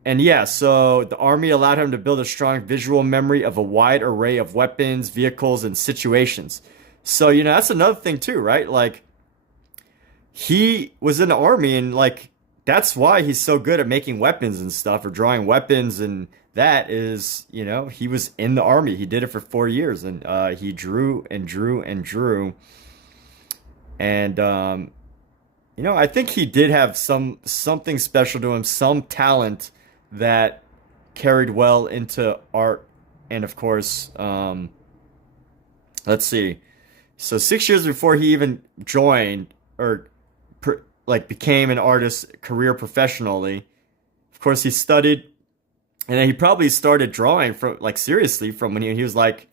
yeah, so the army allowed him to build a strong visual memory of a wide array of weapons, vehicles, and situations. So, that's another thing too, right? Like, he was in the army, and like, that's why he's so good at making weapons and stuff, or drawing weapons, and that is, he was in the army. He did it for 4 years, and he drew and drew and drew. And I think he did have something special to him, some talent that carried well into art. And of course, let's see. So 6 years before he even joined or became an artist career professionally, of course he studied, and then he probably started drawing from seriously from when he was like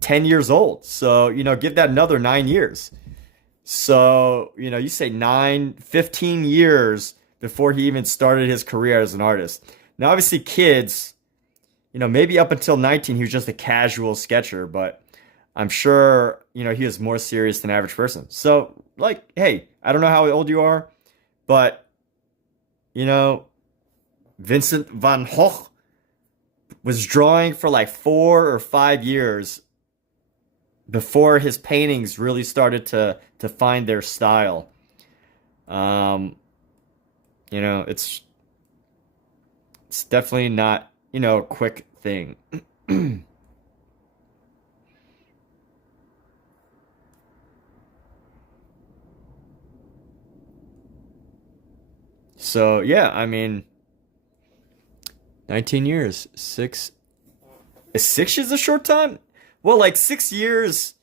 10 years old. So, give that another 9 years. So, you say 15 years before he even started his career as an artist. Now, obviously kids, maybe up until 19, he was just a casual sketcher, but I'm sure, he was more serious than average person. So, like, hey, I don't know how old you are, but, Vincent van Gogh was drawing for like 4 or 5 years before his paintings really started to find their style. It's definitely not, a quick thing. So, yeah, I mean, 19 years, is 6 years a short time? Well, like 6 years,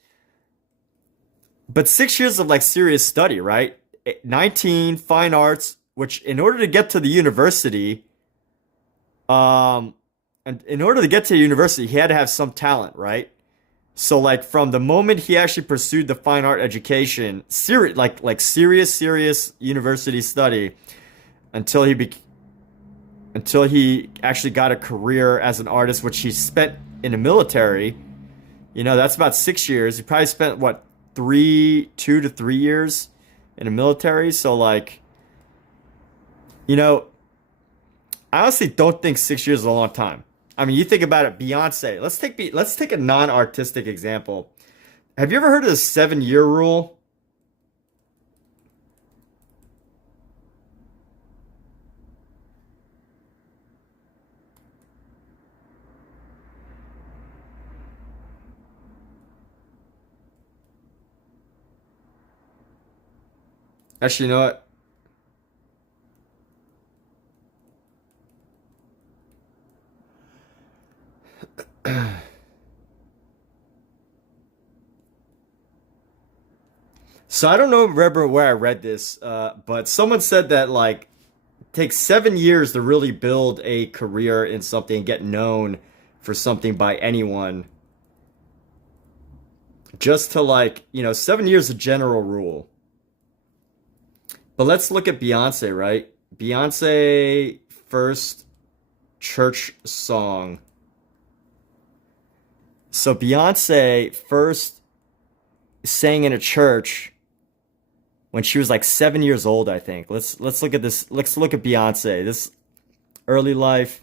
but 6 years of like serious study, right? 19 fine arts, which in order to get to the university, and in order to get to the university, he had to have some talent, right? So like from the moment he actually pursued the fine art education, serious university study, until he actually got a career as an artist, which he spent in the military. That's about 6 years. He probably spent 2 to 3 years in the military. So like, I honestly don't think 6 years is a long time. I mean, you think about it, Beyonce. Let's take a non-artistic example. Have you ever heard of the 7-year rule? Actually, you know what? So I don't know, remember where I read this, but someone said that like it takes 7 years to really build a career in something, get known for something by anyone. Just to like, 7 years is a general rule. But let's look at Beyonce, right? Beyonce first church song. So Beyonce first sang in a church when she was like 7 years old, I think. Let's look at this. Let's look at Beyonce. This early life,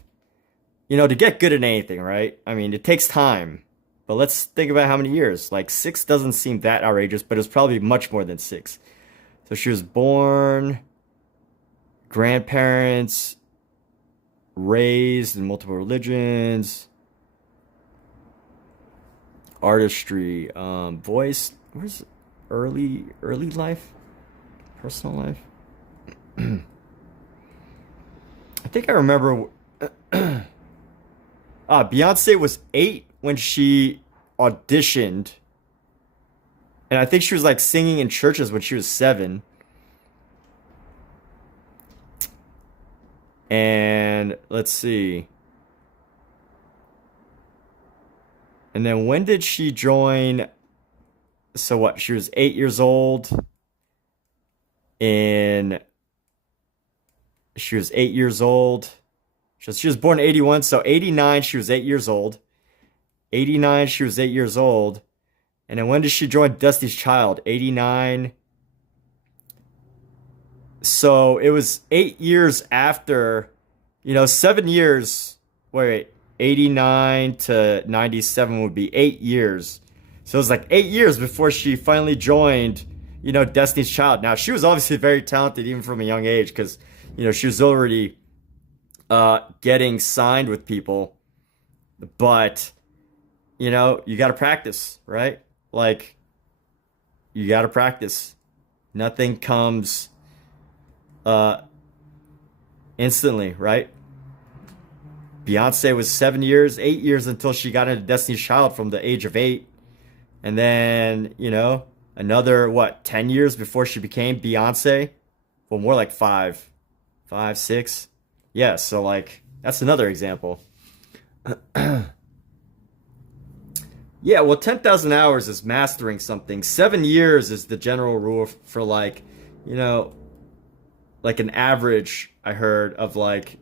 to get good at anything, right? I mean, it takes time. But let's think about how many years. Like 6 doesn't seem that outrageous, but it's probably much more than 6. So she was born, grandparents, raised in multiple religions, artistry, voice. Where's early life, personal life? I think I remember. Beyonce was 8 when she auditioned. And I think she was like singing in churches when she was 7. And let's see. And then when did she join? So what? She was 8 years old. She was 8 years old. She was born in 81. So 89, she was 8 years old. 89, she was 8 years old. And then when did she join Destiny's Child? 89. So it was 8 years after, 7 years. Wait, 89 to 97 would be 8 years. So it was like 8 years before she finally joined, Destiny's Child. Now, she was obviously very talented even from a young age because, she was already getting signed with people. But, you got to practice, right? Like, you got to practice. Nothing comes instantly, right? Beyonce was 7 years, 8 years until she got into Destiny's Child from the age of 8. And then, another, 10 years before she became Beyonce? Well, more like 5, 6. Yeah, so like, that's another example. Yeah, well, 10,000 hours is mastering something. 7 years is the general rule for like, like an average, I heard, of like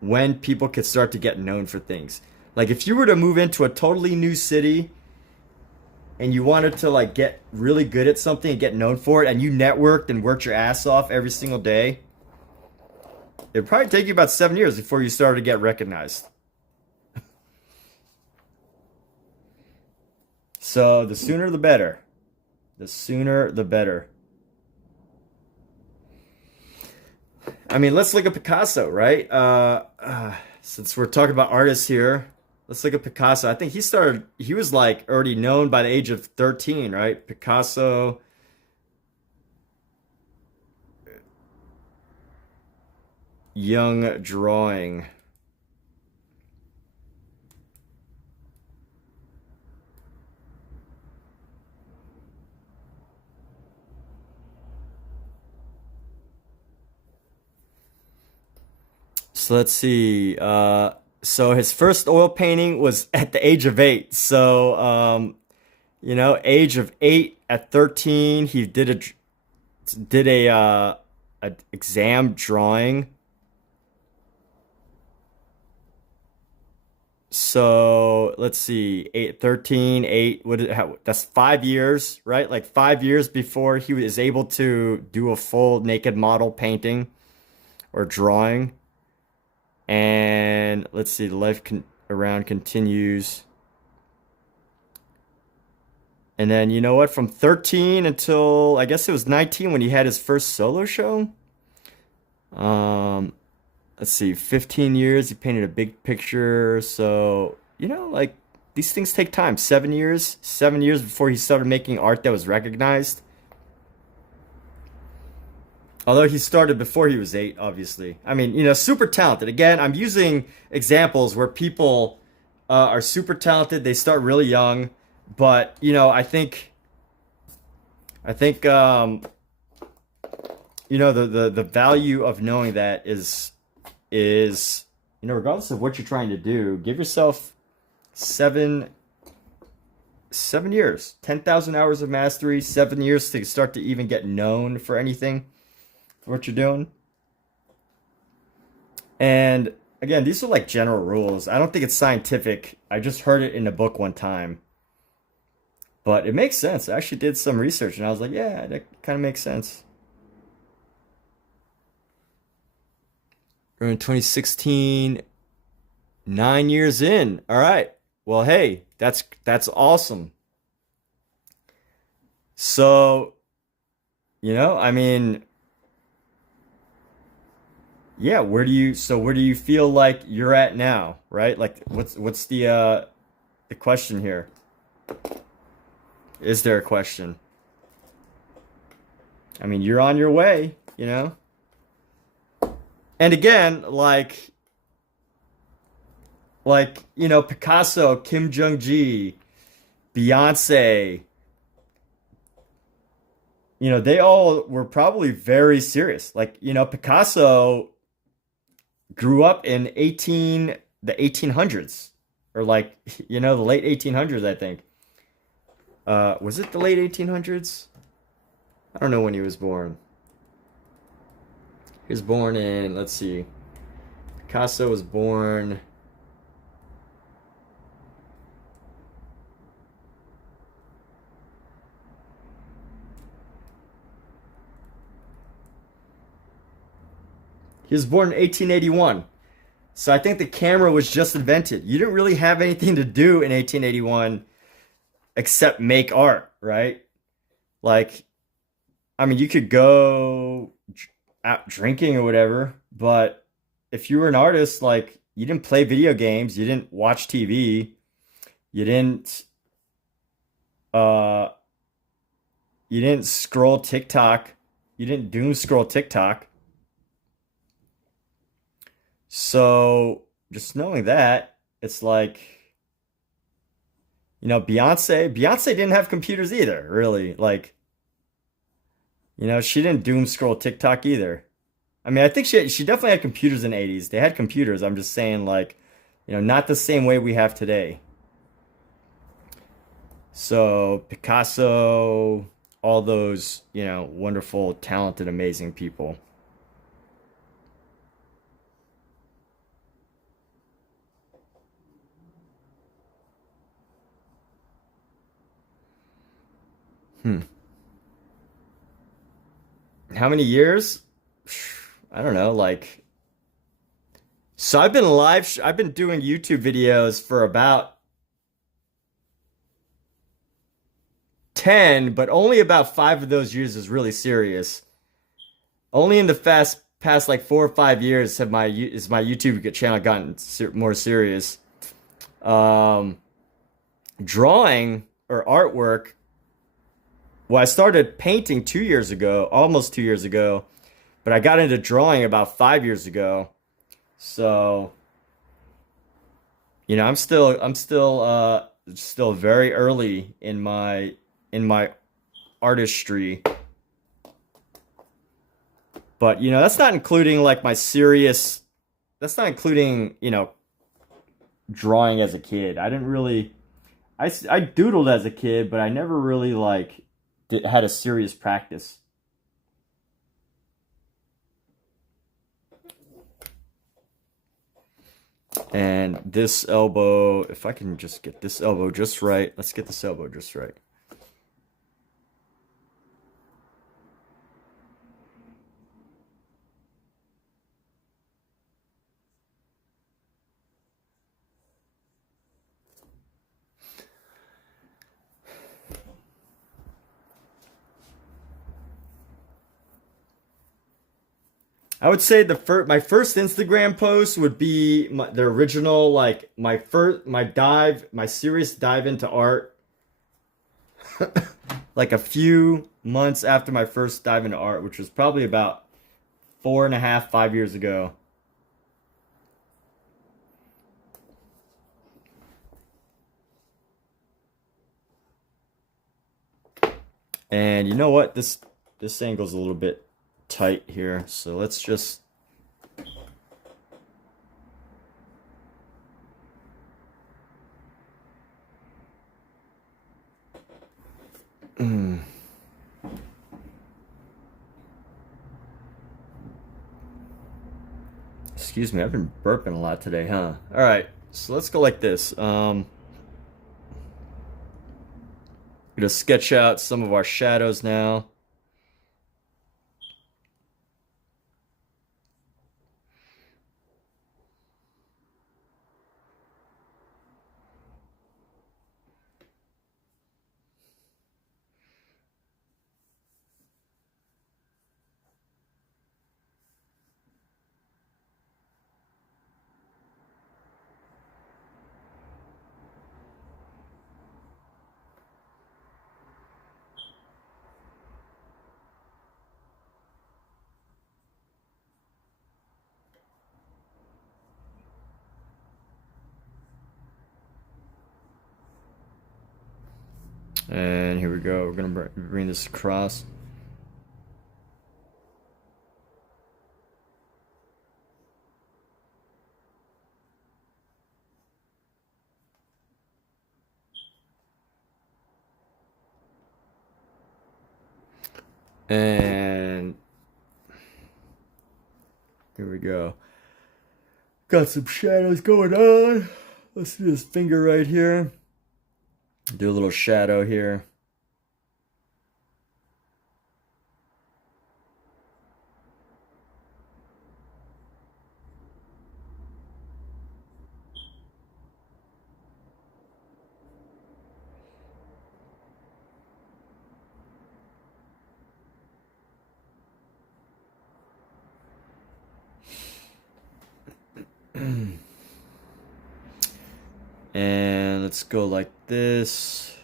when people could start to get known for things. Like if you were to move into a totally new city and you wanted to like get really good at something and get known for it and you networked and worked your ass off every single day, it'd probably take you about 7 years before you started to get recognized. So the sooner the better. The sooner the better. I mean, let's look at Picasso, right? Since we're talking about artists here, let's look at Picasso. I think he was like already known by the age of 13, right? Picasso. Young drawing. So let's see. So his first oil painting was at the age of 8. So, age of 8 at 13, he did a exam drawing. So let's see, 8, 13, 8, that's 5 years, right? Like 5 years before he was able to do a full naked model painting or drawing. And let's see, the life around continues. And then, you know what? From 13 until, I guess it was 19 when he had his first solo show. Let's see, 15 years, he painted a big picture. So, like, these things take time. 7 years before he started making art that was recognized. Although he started before he was 8, obviously. I mean, super talented. Again, I'm using examples where people are super talented. They start really young. But, I think I think you know, the value of knowing that is, you know, regardless of what you're trying to do, give yourself 7 years, 10,000 hours of mastery, 7 years to start to even get known for anything, for what you're doing. And again, these are like general rules. I don't think it's scientific. I just heard it in a book one time. But it makes sense. I actually did some research and I was like, yeah, that kind of makes sense. We're in 2016, 9 years in. All right. Well, hey, that's awesome. So, you know, I mean, yeah, where do you feel like you're at now, right? Like what's the question here? Is there a question? I mean, you're on your way, you know? And again, you know, Picasso, Kim Jong-gi, Beyonce, you know, they all were probably very serious. Like, you know, Picasso grew up in the 1800s, or like, you know, the late 1800s, I think. Was it the late 1800s? I don't know when he was born. He was born in, let's see. Picasso was born. He was born in 1881. So I think the camera was just invented. You didn't really have anything to do in 1881 except make art, right? Like, I mean, you could go out drinking or whatever, but if you were an artist, like, you didn't play video games, you didn't watch TV, you didn't uh you didn't scroll TikTok, you didn't doom scroll TikTok. So just knowing that, it's like, you know, Beyonce didn't have computers either, really. Like, you know, she didn't doom scroll TikTok either. I mean, I think she definitely had computers in the 80s. They had computers. I'm just saying, like, you know, not the same way we have today. So Picasso, all those, you know, wonderful, talented, amazing people. Hmm. How many years? I don't know, like, so I've been doing YouTube videos for about 10, but only about 5 of those years is really serious. Only in the past like 4 or 5 years have my YouTube channel gotten more serious. Um, Drawing or artwork. Well, I started painting 2 years ago, almost 2 years ago, but I got into drawing about 5 years ago. So, you know, still very early in my artistry. But, you know, that's not including like my serious, that's not including, you know, drawing as a kid. I didn't really, I doodled as a kid, but I never really like had a serious practice. And this elbow, if I can just get this elbow just right, let's get this elbow just right. I would say my first Instagram post would be the original, like my serious dive into art, like a few months after my first dive into art, which was probably about 4.5, 5 years ago. And you know what? This angle's a little bit tight here, so let's just excuse me, I've been burping a lot today, huh? All right, so let's go like this. Gonna sketch out some of our shadows now. And here we go. We're gonna bring this across. And here we go. Got some shadows going on. Let's do this finger right here. Do a little shadow here. And let's go like this.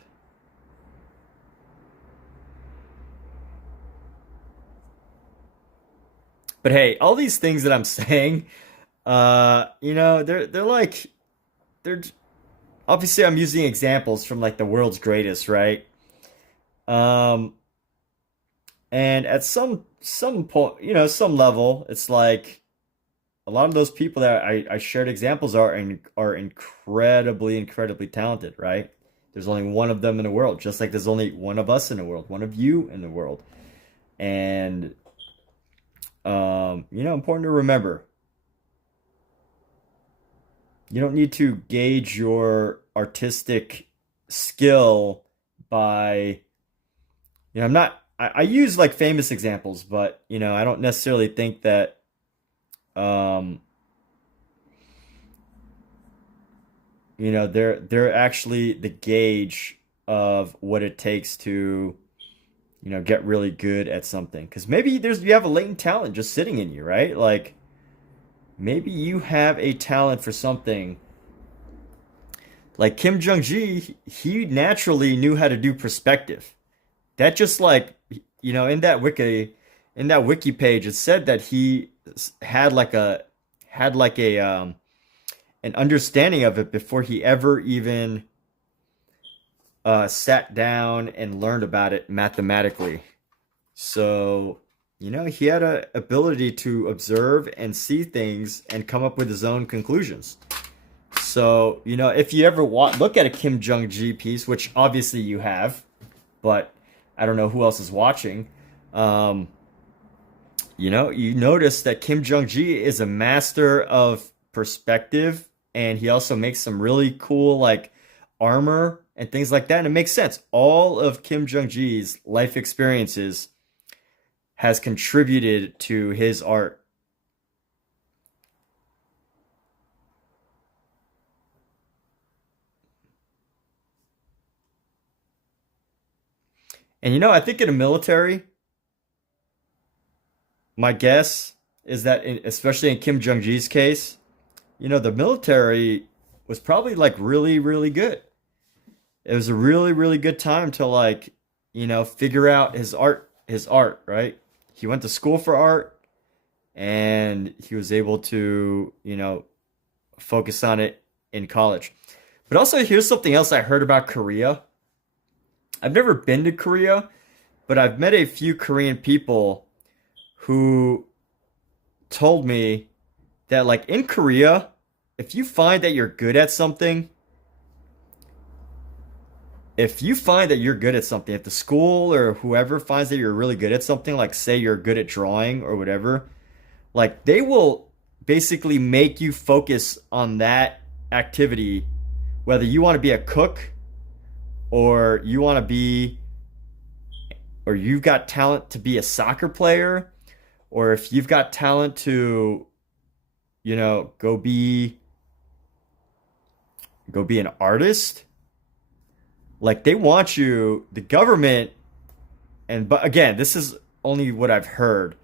But hey, all these things that I'm saying, you know, they're like they're obviously I'm using examples from like the world's greatest, right? Um, and at some point, you know, some level, it's like a lot of those people that I shared examples are incredibly talented, right? There's only one of them in the world, just like there's only one of us in the world, one of you in the world. And you know, important to remember, you don't need to gauge your artistic skill by, you know, I use like famous examples, but you know, I don't necessarily think that um you know, they're actually the gauge of what it takes to, you know, get really good at something. Because maybe you have a latent talent just sitting in you, right? Like maybe you have a talent for something. Like Kim Jong-ji, he naturally knew how to do perspective. That just like, you know, in that wiki page, it said that he had like a had like a an understanding of it before he ever even sat down and learned about it mathematically. So, you know, he had a ability to observe and see things and come up with his own conclusions. So, you know, if you ever look at a Kim Jong-ji piece, which obviously you have, but I don't know who else is watching, you know, you notice that Kim Jong-ji is a master of perspective, and he also makes some really cool like armor and things like that. And it makes sense. All of Kim Jong-ji's life experiences has contributed to his art. And you know, I think in the military, my guess is that especially in Kim Jong-ji's case, you know, the military was probably like really good. It was a really good time to like, you know, figure out his art, right? He went to school for art and he was able to, you know, focus on it in college. But also here's something else I heard about Korea. I've never been to Korea, but I've met a few Korean people who told me that like in Korea, if you find that you're good at something, if you find that you're good at something, if the school or whoever finds that you're really good at something, like say you're good at drawing or whatever, like they will basically make you focus on that activity, whether you want to be a cook or you want to be, or you've got talent to be a soccer player, or if you've got talent to, you know, go be an artist. Like they want you, the government, and but again, this is only what I've heard,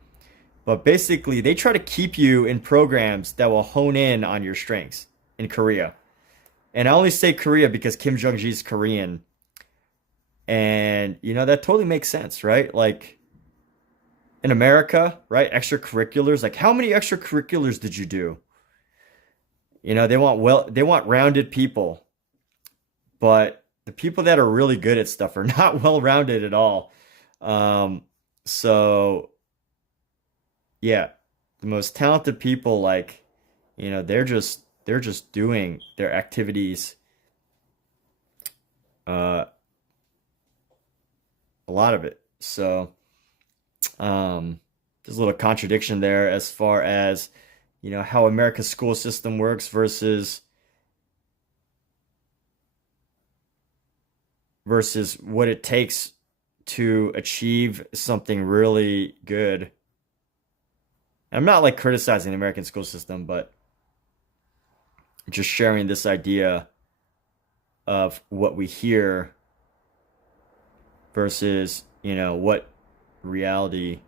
but basically they try to keep you in programs that will hone in on your strengths in Korea. And I only say Korea because Kim Jong-ji is Korean. And you know, that totally makes sense, right? Like in America, right? Extracurriculars, like how many extracurriculars did you do? You know, they want rounded people, but the people that are really good at stuff are not well rounded at all. Um, so yeah, the most talented people, like, you know, they're just doing their activities, uh, a lot of it. So there's a little contradiction there as far as, you know, how America's school system works versus what it takes to achieve something really good. I'm not like criticizing the American school system, but just sharing this idea of what we hear versus, you know, what reality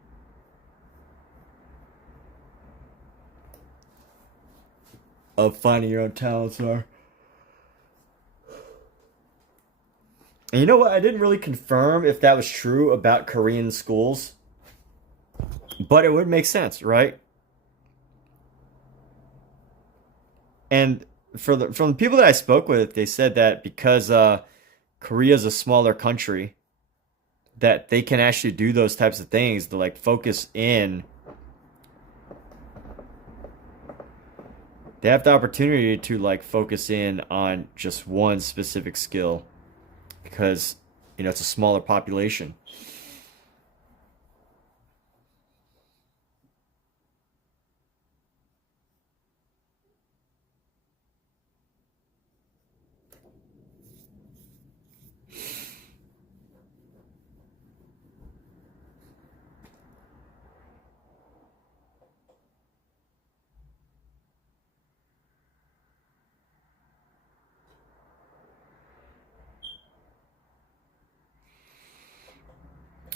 of finding your own talents are. And you know what? I didn't really confirm if that was true about Korean schools, but it would make sense, right? And from the people that I spoke with, they said that because Korea is a smaller country, that they can actually do those types of things to like focus in. They have the opportunity to like focus in on just one specific skill because, you know, it's a smaller population.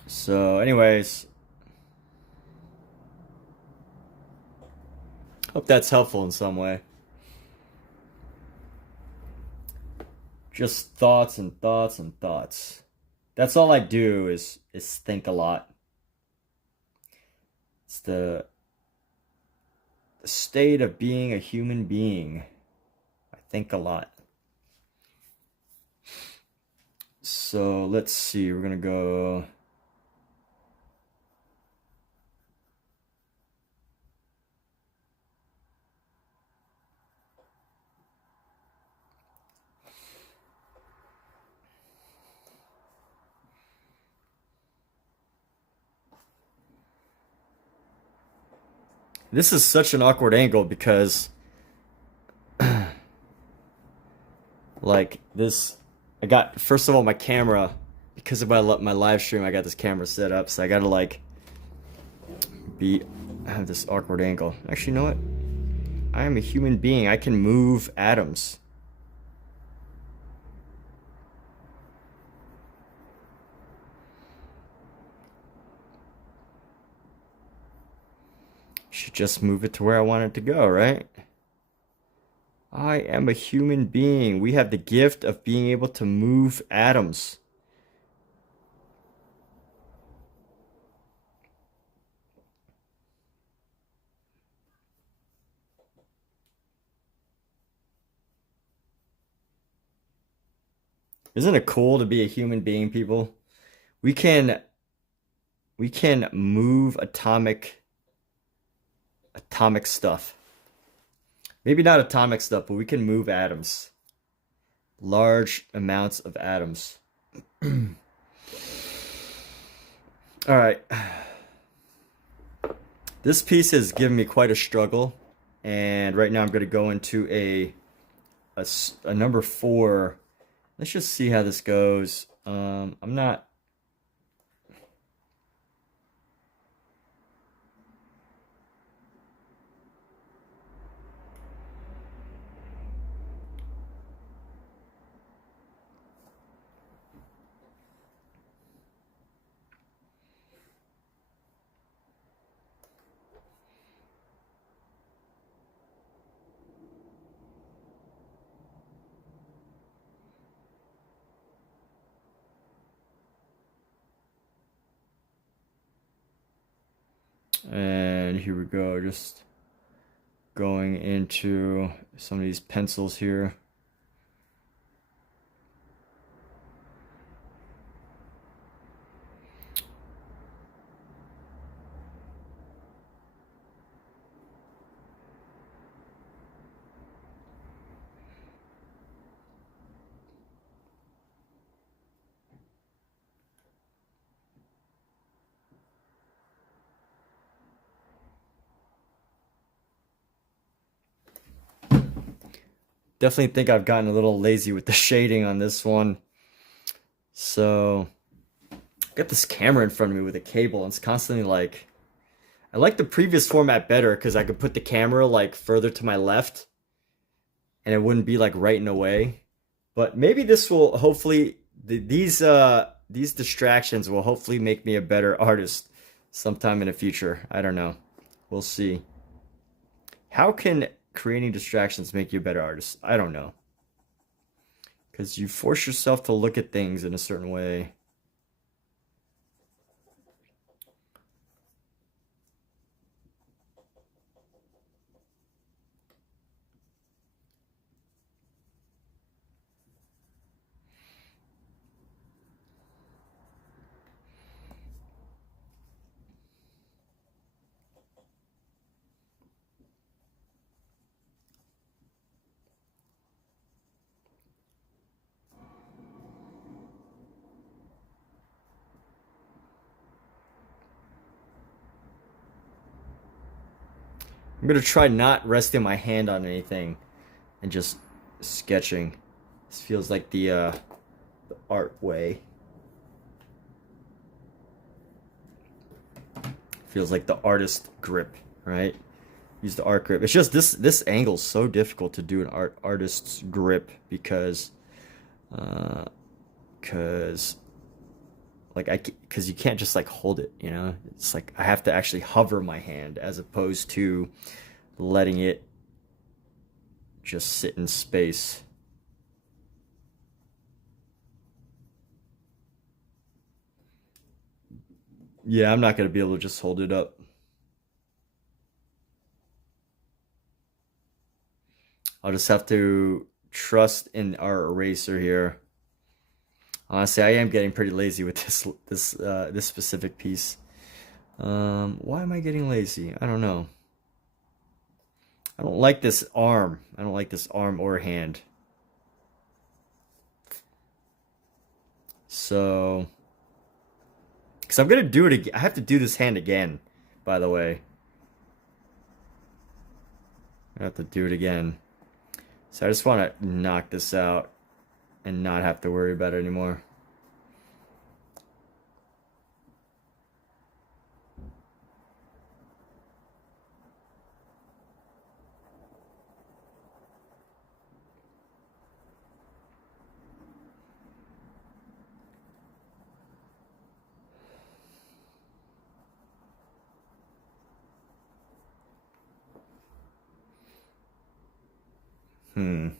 So, anyways, hope that's helpful in some way. Just thoughts and thoughts and thoughts. That's all I do is think a lot. It's the state of being a human being. I think a lot. So let's see, we're gonna go. This is such an awkward angle because like this, I got, first of all, my camera, because of my live stream, I got this camera set up, so I gotta like have this awkward angle. Actually, you know what? I am a human being. I can move atoms. Should just move it to where I want it to go, right? I am a human being. We have the gift of being able to move atoms. Isn't it cool to be a human being, people? We can we can move atomic stuff. Maybe not atomic stuff, but we can move atoms. Large amounts of atoms. All right. This piece has given me quite a struggle, and right now I'm going to go into a number 4. Let's just see how this goes. I'm not. And here we go, just going into some of these pencils here. Definitely think I've gotten a little lazy with the shading on this one. So, I got this camera in front of me with a cable, and it's constantly like, I like the previous format better because I could put the camera like further to my left and it wouldn't be like right in the way. But maybe this will hopefully, these distractions will hopefully make me a better artist sometime in the future. I don't know. We'll see. How can creating distractions make you a better artist? I don't know. Because you force yourself to look at things in a certain way. I'm going to try not resting my hand on anything and just sketching. This feels like the art way. Feels like the artist grip, right? Use the art grip. It's just this angle's so difficult to do an artist's grip because because you can't just like hold it, you know? It's like I have to actually hover my hand as opposed to letting it just sit in space. Yeah, I'm not going to be able to just hold it up. I'll just have to trust in our eraser here. Honestly, I am getting pretty lazy with this specific piece. Why am I getting lazy? I don't know. I don't like this arm. I don't like this arm or hand. So, because I'm gonna do it again. I have to do this hand again, by the way. I have to do it again. So I just want to knock this out and not have to worry about it anymore. Hmm.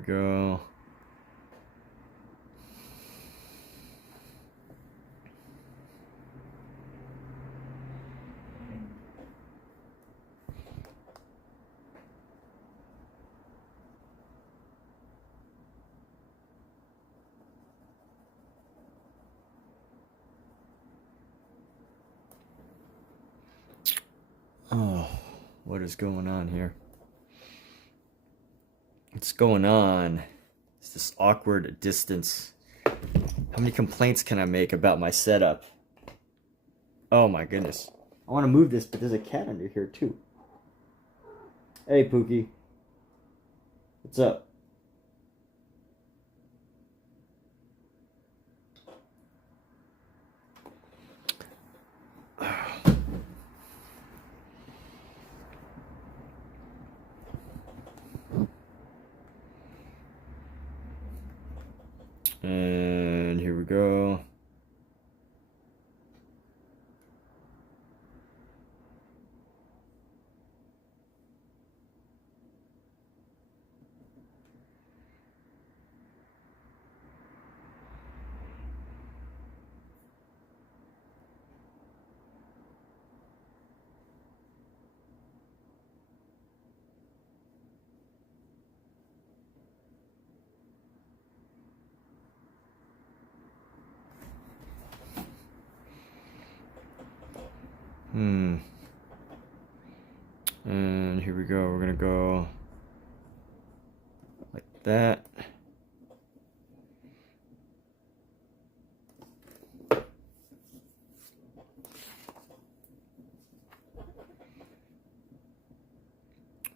we go. Oh, what is going on here? What's going on? It's this awkward distance. How many complaints can I make about my setup? Oh my goodness. I want to move this, but there's a cat under here too. Hey, Pookie. What's up? And here we go. And here we go. We're gonna go like that.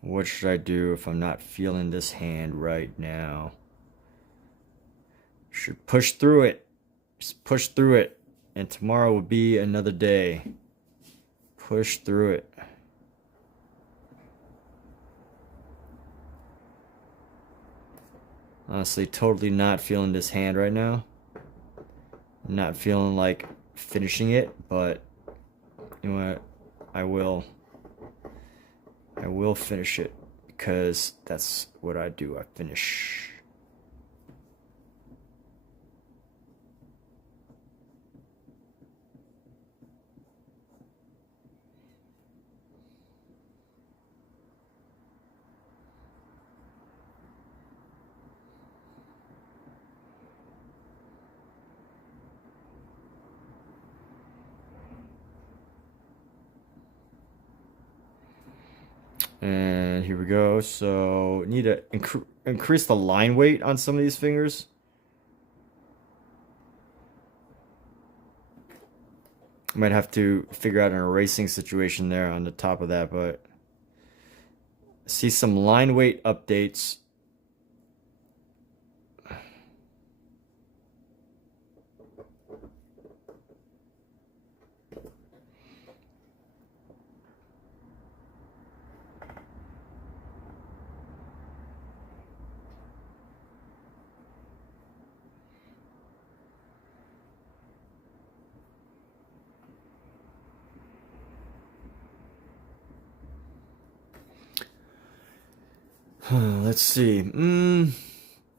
What should I do if I'm not feeling this hand right now? Should push through it. Just push through it. And tomorrow will be another day. Push through it. Honestly, totally not feeling this hand right now. Not feeling like finishing it, but you know what? I will finish it because that's what I do. I finish. And here we go. So need to increase the line weight on some of these fingers. I might have to figure out an erasing situation there on the top of that, but see some line weight updates. Let's see.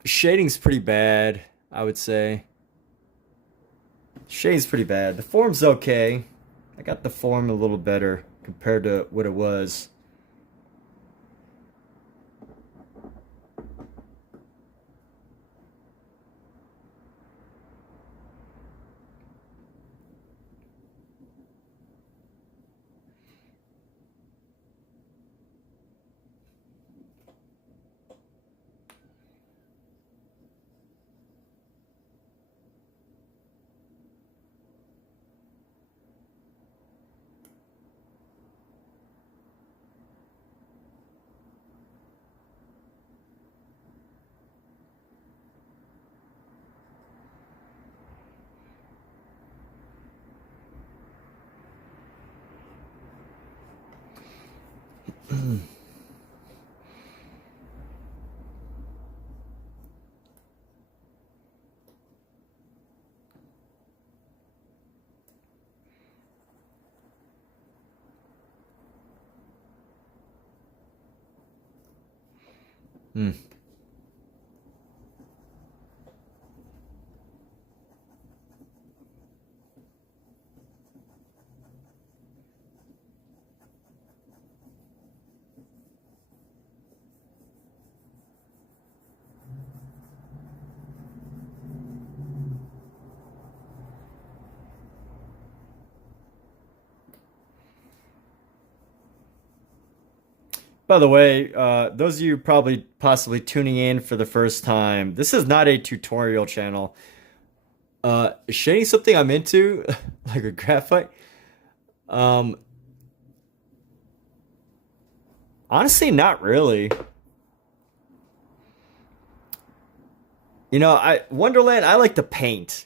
Shading's pretty bad, I would say. Shading's pretty bad. The form's okay. I got the form a little better compared to what it was. By the way, those of you probably possibly tuning in for the first time, this is not a tutorial channel. Shading something I'm into, like a graphite. Um, Honestly, not really. You know, Wonderland, I like to paint.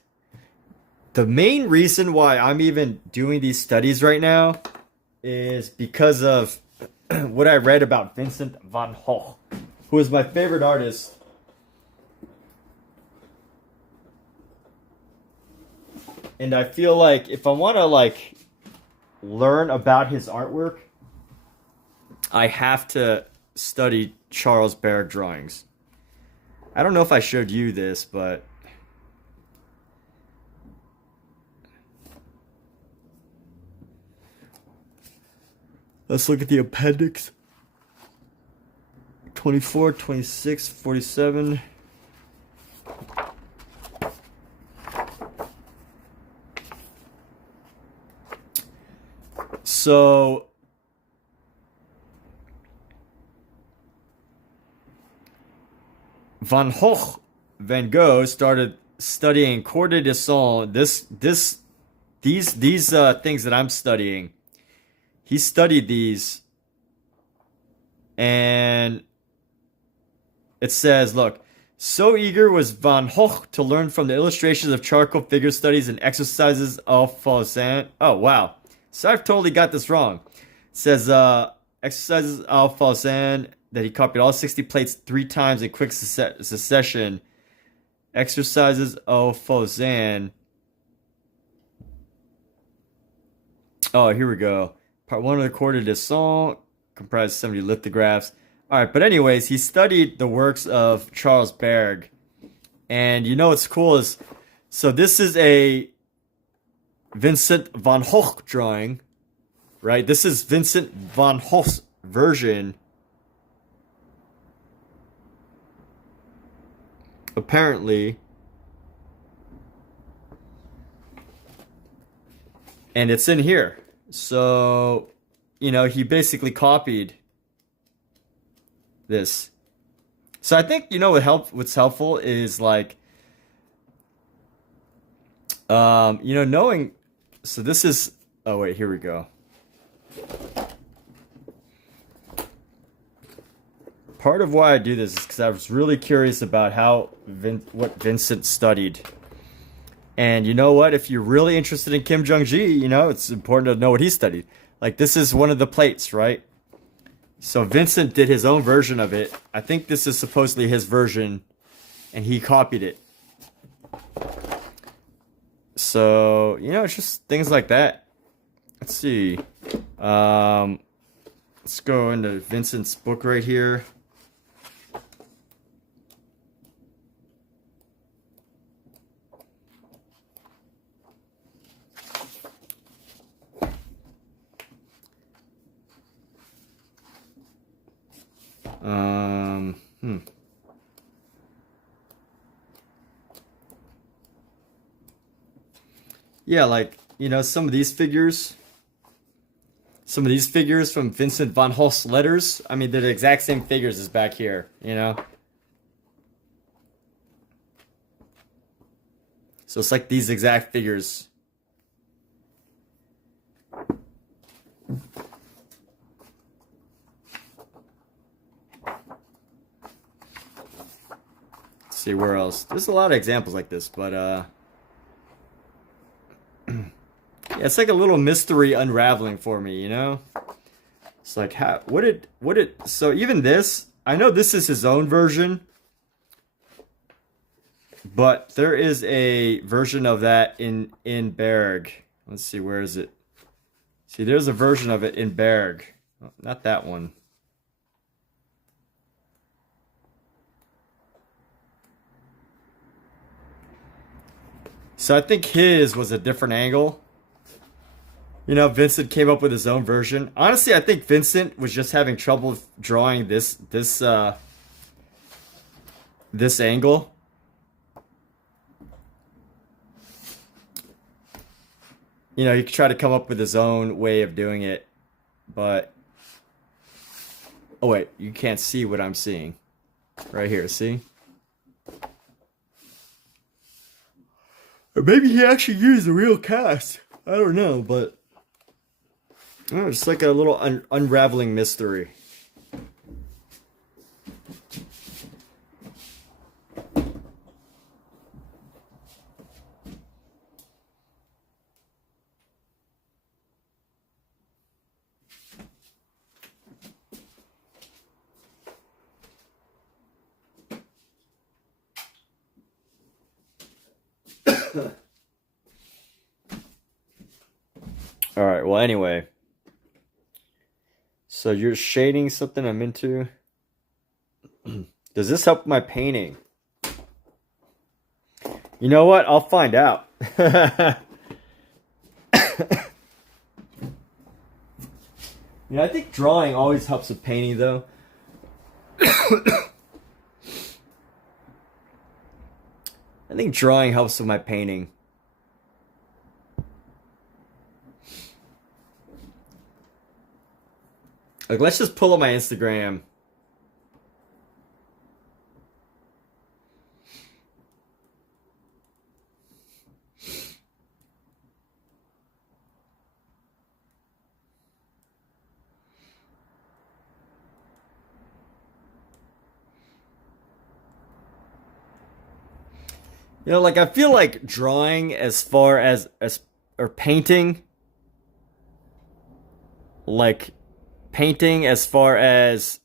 The main reason why I'm even doing these studies right now is because of what I read about Vincent van Gogh, who is my favorite artist. And I feel like if I want to like learn about his artwork, I have to study Charles Bargue drawings. I don't know if I showed you this, but let's look at the appendix. 24, 26, 47. So Van Gogh started studying Cours de Dessin. These things that I'm studying, he studied these, and it says, look, so eager was Van Gogh to learn from the illustrations of charcoal figure studies and exercises of Faucin. Oh, wow. So I've totally got this wrong. It says, exercises of Faucin, that he copied all 60 plates 3 times in quick succession. Exercises of Faucin. Oh, here we go. Part 1 of the Cours de Dessin comprised 70 lithographs. All right, but anyways, he studied the works of Charles Bargue. And you know what's cool is, so this is a Vincent van Gogh drawing, right? This is Vincent van Gogh's version. Apparently. And it's in here. So, you know, he basically copied this. So I think, you know, what's helpful is like, you know, knowing, so this is, oh wait, here we go. Part of why I do this is because I was really curious about what Vincent studied. And you know what? If you're really interested in Kim Jong-gi, you know, it's important to know what he studied. Like, this is one of the plates, right? So Vincent did his own version of it. I think this is supposedly his version, and he copied it. So, you know, it's just things like that. Let's see. Let's go into Vincent's book right here. Yeah, like, you know, some of these figures from Vincent van Gogh's letters, I mean, they're the exact same figures as back here, you know? So it's like these exact figures. Let's see, where else? There's a lot of examples like this, but, yeah, it's like a little mystery unraveling for me, you know? It's like, how, so even this, I know this is his own version, but there is a version of that in Bargue. Let's see, where is it? See, there's a version of it in Bargue. Oh, not that one. So I think his was a different angle. You know, Vincent came up with his own version. Honestly, I think Vincent was just having trouble drawing this angle. You know, he could try to come up with his own way of doing it, but Oh wait, you can't see what I'm seeing. Right here, see? Or maybe he actually used a real cast. I don't know, but oh, it's like a little unraveling mystery. All right, well, anyway. So you're shading something I'm into. Does this help my painting? You know what? I'll find out. You know, I think drawing always helps with painting, though. I think drawing helps with my painting. Like, let's just pull up my Instagram. You know, like, I feel like drawing as far as or painting, like, painting as far as,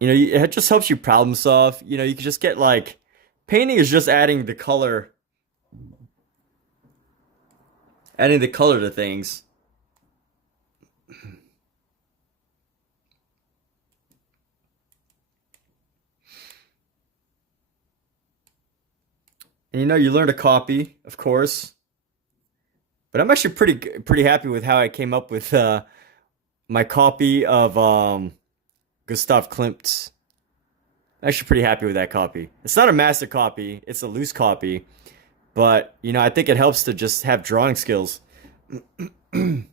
you know, it just helps you problem solve. You know, you can just get, like, painting is just adding the color to things. And, you know, you learn to copy, of course. But I'm actually pretty happy with how I came up with my copy of Gustav Klimt's. I'm actually pretty happy with that copy. It's not a master copy, it's a loose copy. But, you know, I think it helps to just have drawing skills. You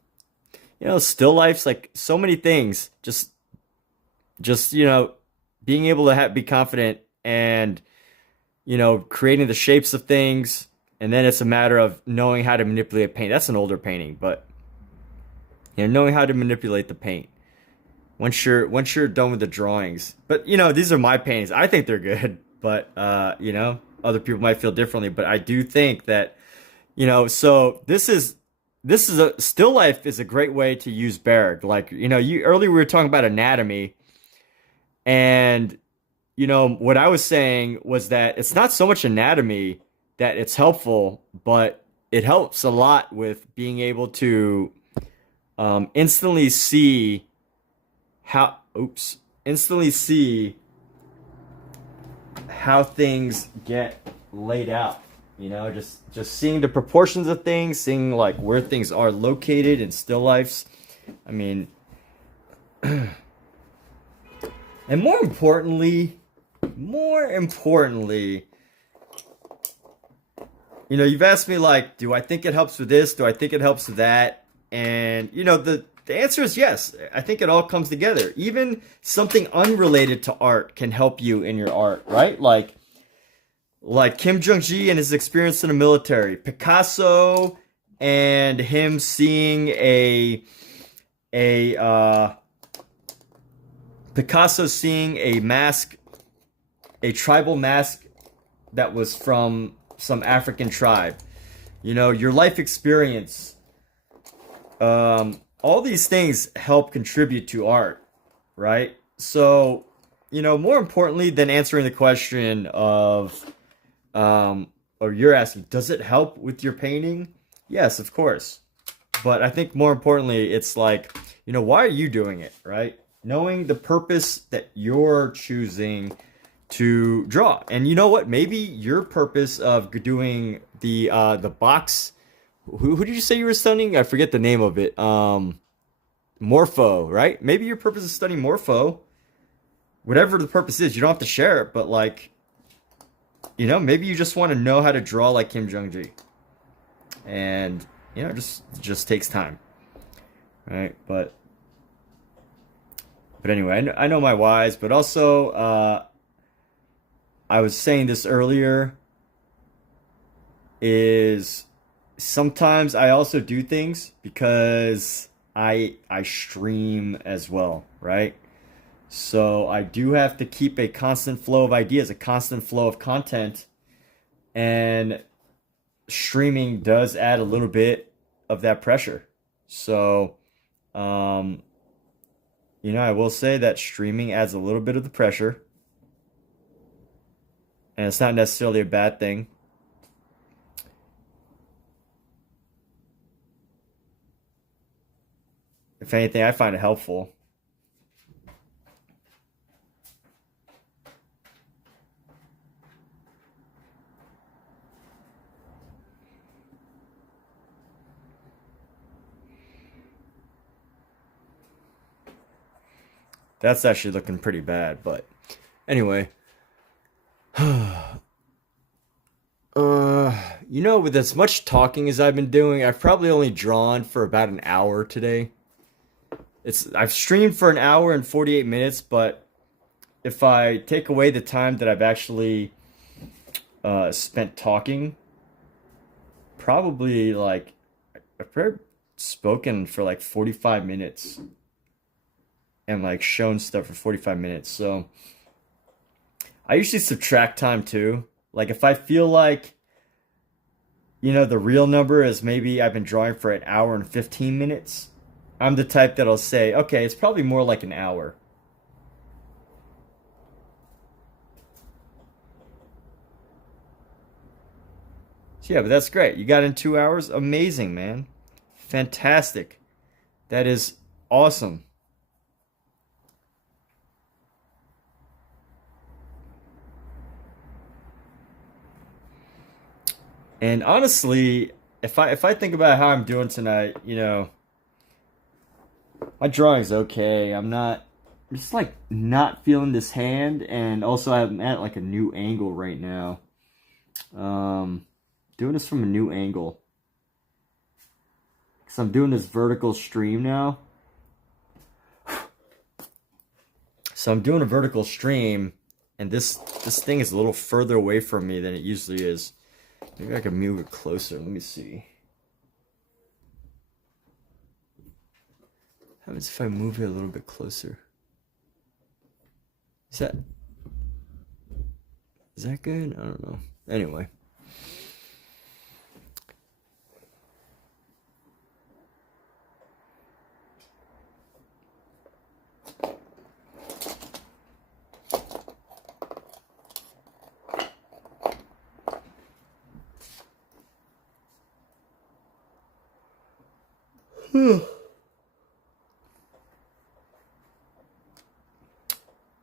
know, still lifes, like so many things. Just you know, being able to be confident and, you know, creating the shapes of things. And then it's a matter of knowing how to manipulate paint. That's an older painting, but, you know, knowing how to manipulate the paint. Once you're done with the drawings. But, you know, these are my paintings. I think they're good, but you know, other people might feel differently. But I do think that, you know, so this is a still life is a great way to use Bargue. Like, you know, earlier we were talking about anatomy, and, you know, what I was saying was that it's not so much anatomy that it's helpful, but it helps a lot with being able to instantly see how things get laid out. You know, just seeing the proportions of things, seeing like where things are located in still lifes. I mean, and more importantly, you know, you've asked me, like, do I think it helps with this? Do I think it helps with that? And, you know, the answer is yes. I think it all comes together. Even something unrelated to art can help you in your art, right? Like Kim Jong-gi and his experience in the military. Picasso and him seeing a mask, a tribal mask that was from some African tribe. You know, your life experience, all these things help contribute to art, right? So, you know, more importantly than answering the question of, or you're asking, does it help with your painting? Yes, of course. But I think more importantly, it's like, you know, why are you doing it, right? Knowing the purpose that you're choosing to draw. And you know what? Maybe your purpose of doing the box, who did you say you were studying? I forget the name of it. Morpho, right? Maybe your purpose is studying Morpho. Whatever the purpose is, you don't have to share it, but, like, you know, maybe you just want to know how to draw like Kim Jong-gi. And, you know, just takes time. Right? But But anyway, I know my whys, but also I was saying this earlier, is sometimes I also do things because I stream as well, right? So I do have to keep a constant flow of ideas, a constant flow of content, and streaming does add a little bit of that pressure. So, um, I will say that streaming adds a little bit of the pressure, and it's not necessarily a bad thing. If anything, I find it helpful. That's actually looking pretty bad, but anyway. With as much talking as I've been doing, I've probably only drawn for about an hour today. I've streamed for an hour and 48 minutes, but if I take away the time that I've actually spent talking, probably like I've probably spoken for like 45 minutes and like shown stuff for 45 minutes. So I usually subtract time too. Like if I feel like the real number is maybe I've been drawing for an hour and 15 minutes, I'm the type that'll say, okay, it's probably more like an hour. So yeah, but that's great. You got in 2 hours? Amazing, man. Fantastic. That is awesome. And honestly, if I think about how I'm doing tonight, my drawing's okay. I'm just like not feeling this hand, and also I'm at like a new angle right now. Doing this from a new angle. Because I'm doing this vertical stream now. So I'm doing a vertical stream, and this thing is a little further away from me than it usually is. Maybe I can move it closer. Let me see. How happens if I move it a little bit closer? Is that good? I don't know. Anyway.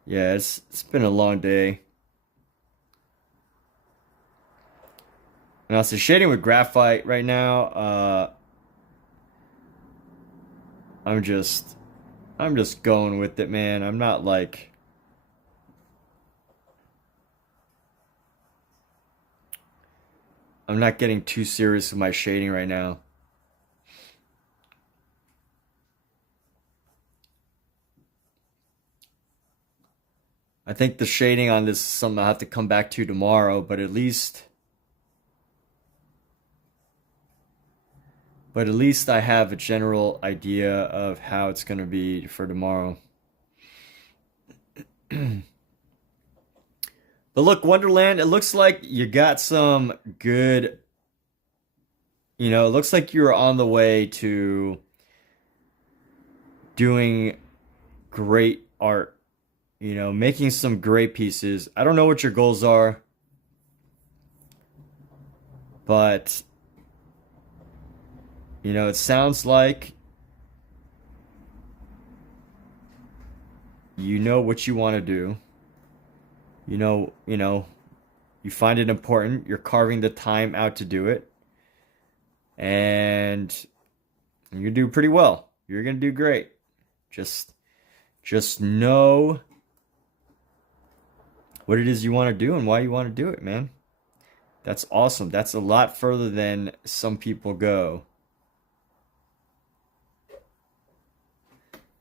Yeah, it's been a long day. And also shading with graphite right now, I'm just going with it, man. I'm not like I'm not getting too serious with my shading right now. I think the shading on this is something I'll have to come back to tomorrow, but at least I have a general idea of how it's going to be for tomorrow. But look, Wonderland, it looks like you got some good, it looks like you're on the way to doing great art, making some great pieces. I don't know what your goals are, but, it sounds like you know what you want to do. You find it important. You're carving the time out to do it. And you do pretty well. You're going to do great. Just know what it is you want to do and why you want to do it, man. That's awesome. That's a lot further than some people go.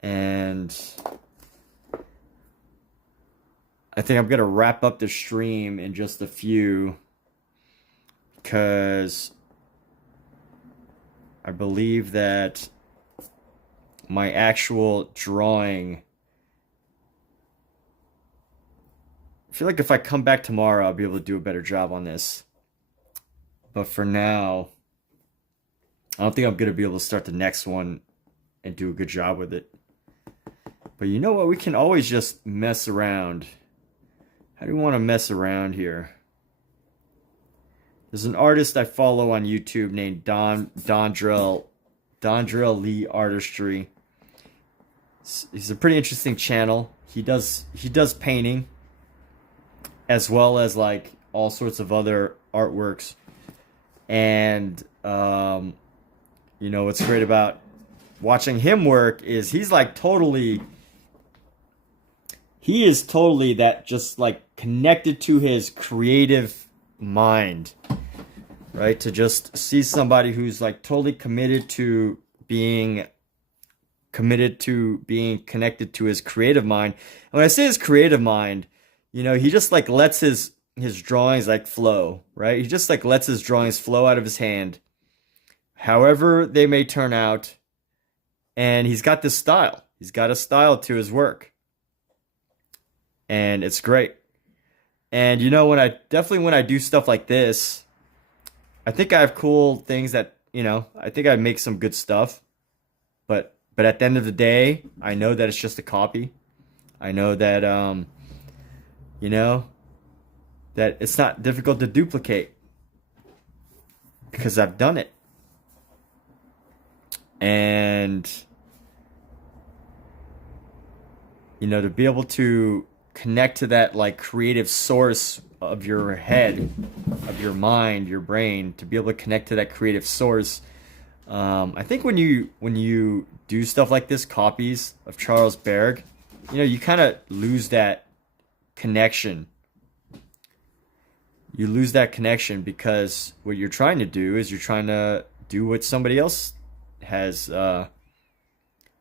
And I think I'm gonna wrap up the stream in just a few, because I believe that my actual drawing, I feel like if I come back tomorrow, I'll be able to do a better job on this. But for now, I don't think I'm going to be able to start the next one and do a good job with it. But you know what? We can always just mess around. How do we want to mess around here? There's an artist I follow on YouTube named Dondrell Lee Artistry. He's a pretty interesting channel. He does painting as well as like all sorts of other artworks. And you know what's great about watching him work is he is totally that, just like connected to his creative mind, right? To just see somebody who's like totally committed to being connected to his creative mind. And when I say his creative mind, you know, he just like lets his drawings like flow, right? He just like lets his drawings flow out of his hand, however they may turn out. And he's got this style. He's got a style to his work. And it's great. And you know, when I do stuff like this, I think I have cool things that, you know, I think I make some good stuff. But at the end of the day, I know that it's just a copy. I know that you know, that it's not difficult to duplicate because I've done it. And you know, to be able to connect to that like creative source of your head, of your mind, your brain, to be able to connect to that creative source. I think when you do stuff like this, copies of Charles Bargue, you know, you kind of lose that connection. You lose that connection because what you're trying to do is you're trying to do what somebody else has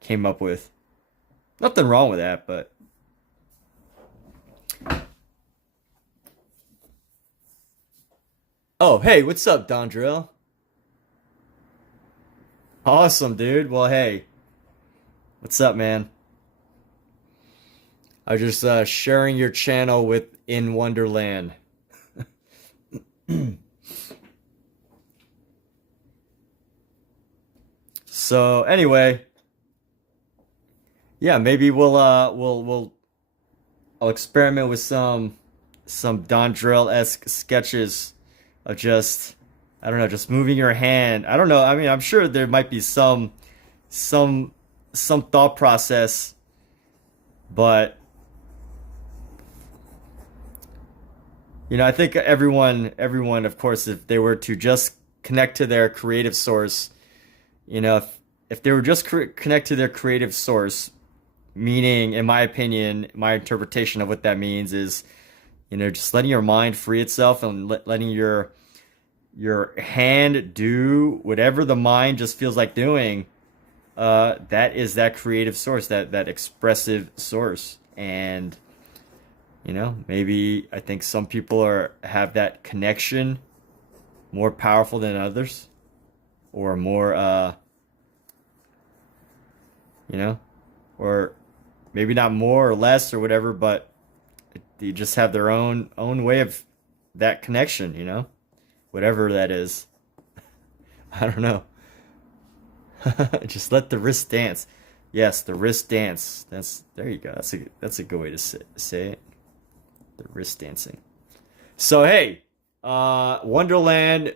came up with. Nothing wrong with that, but oh, hey, what's up, Dondrill? Awesome, dude. Well, hey, what's up, man? I was just sharing your channel with In Wonderland. So anyway, yeah, maybe I'll experiment with some Dondrell-esque sketches of just, I don't know, just moving your hand. I don't know. I mean, I'm sure there might be some thought process, but you know, I think everyone, of course, if they were to just connect to their creative source, you know, if they were just connect to their creative source, meaning, in my opinion, my interpretation of what that means is, you know, just letting your mind free itself and letting your hand do whatever the mind just feels like doing. That is that creative source, that expressive source. And you know, maybe I think some people have that connection more powerful than others, or more you know, or maybe not more or less or whatever, but they just have their own way of that connection, you know, whatever that is. I don't know. Just let the wrist dance. Yes, the wrist dance. There you go. That's a good way to say it. The wrist dancing. So hey, Wonderland.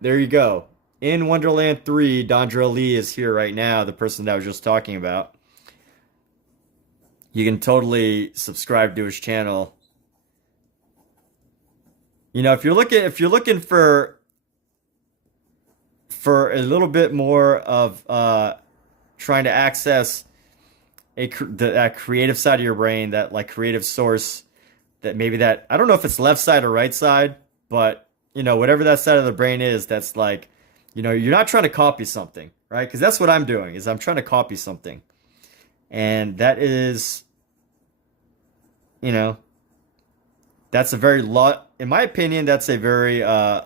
There you go. In Wonderland 3, Dondrell Lee is here right now, the person that I was just talking about. You can totally subscribe to his channel. You know, if you're looking for a little bit more of trying to access that creative side of your brain, that like creative source, that maybe that, I don't know if it's left side or right side, but you know, whatever that side of the brain is, that's like, you know, you're not trying to copy something, right? Because that's what I'm doing, is I'm trying to copy something. And that is you know, that's a very lot, in my opinion, that's a very, I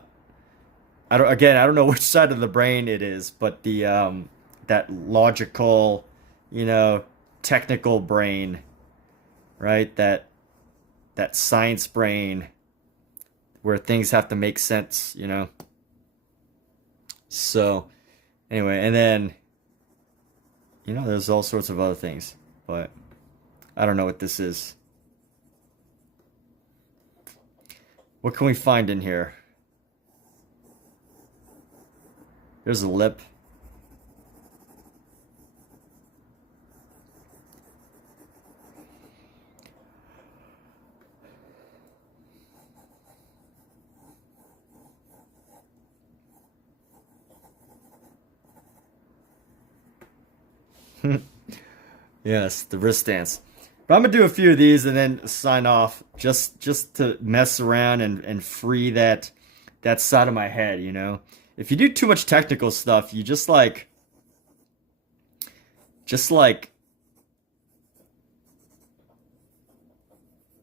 don't know which side of the brain it is, but that logical, you know, technical brain, right? That science brain where things have to make sense, you know? So, anyway, and then, you know, there's all sorts of other things, but I don't know what this is. What can we find in here? There's a lip. Yes, the wrist dance. But I'm gonna do a few of these and then sign off, just to mess around and free that side of my head, you know. If you do too much technical stuff, you just like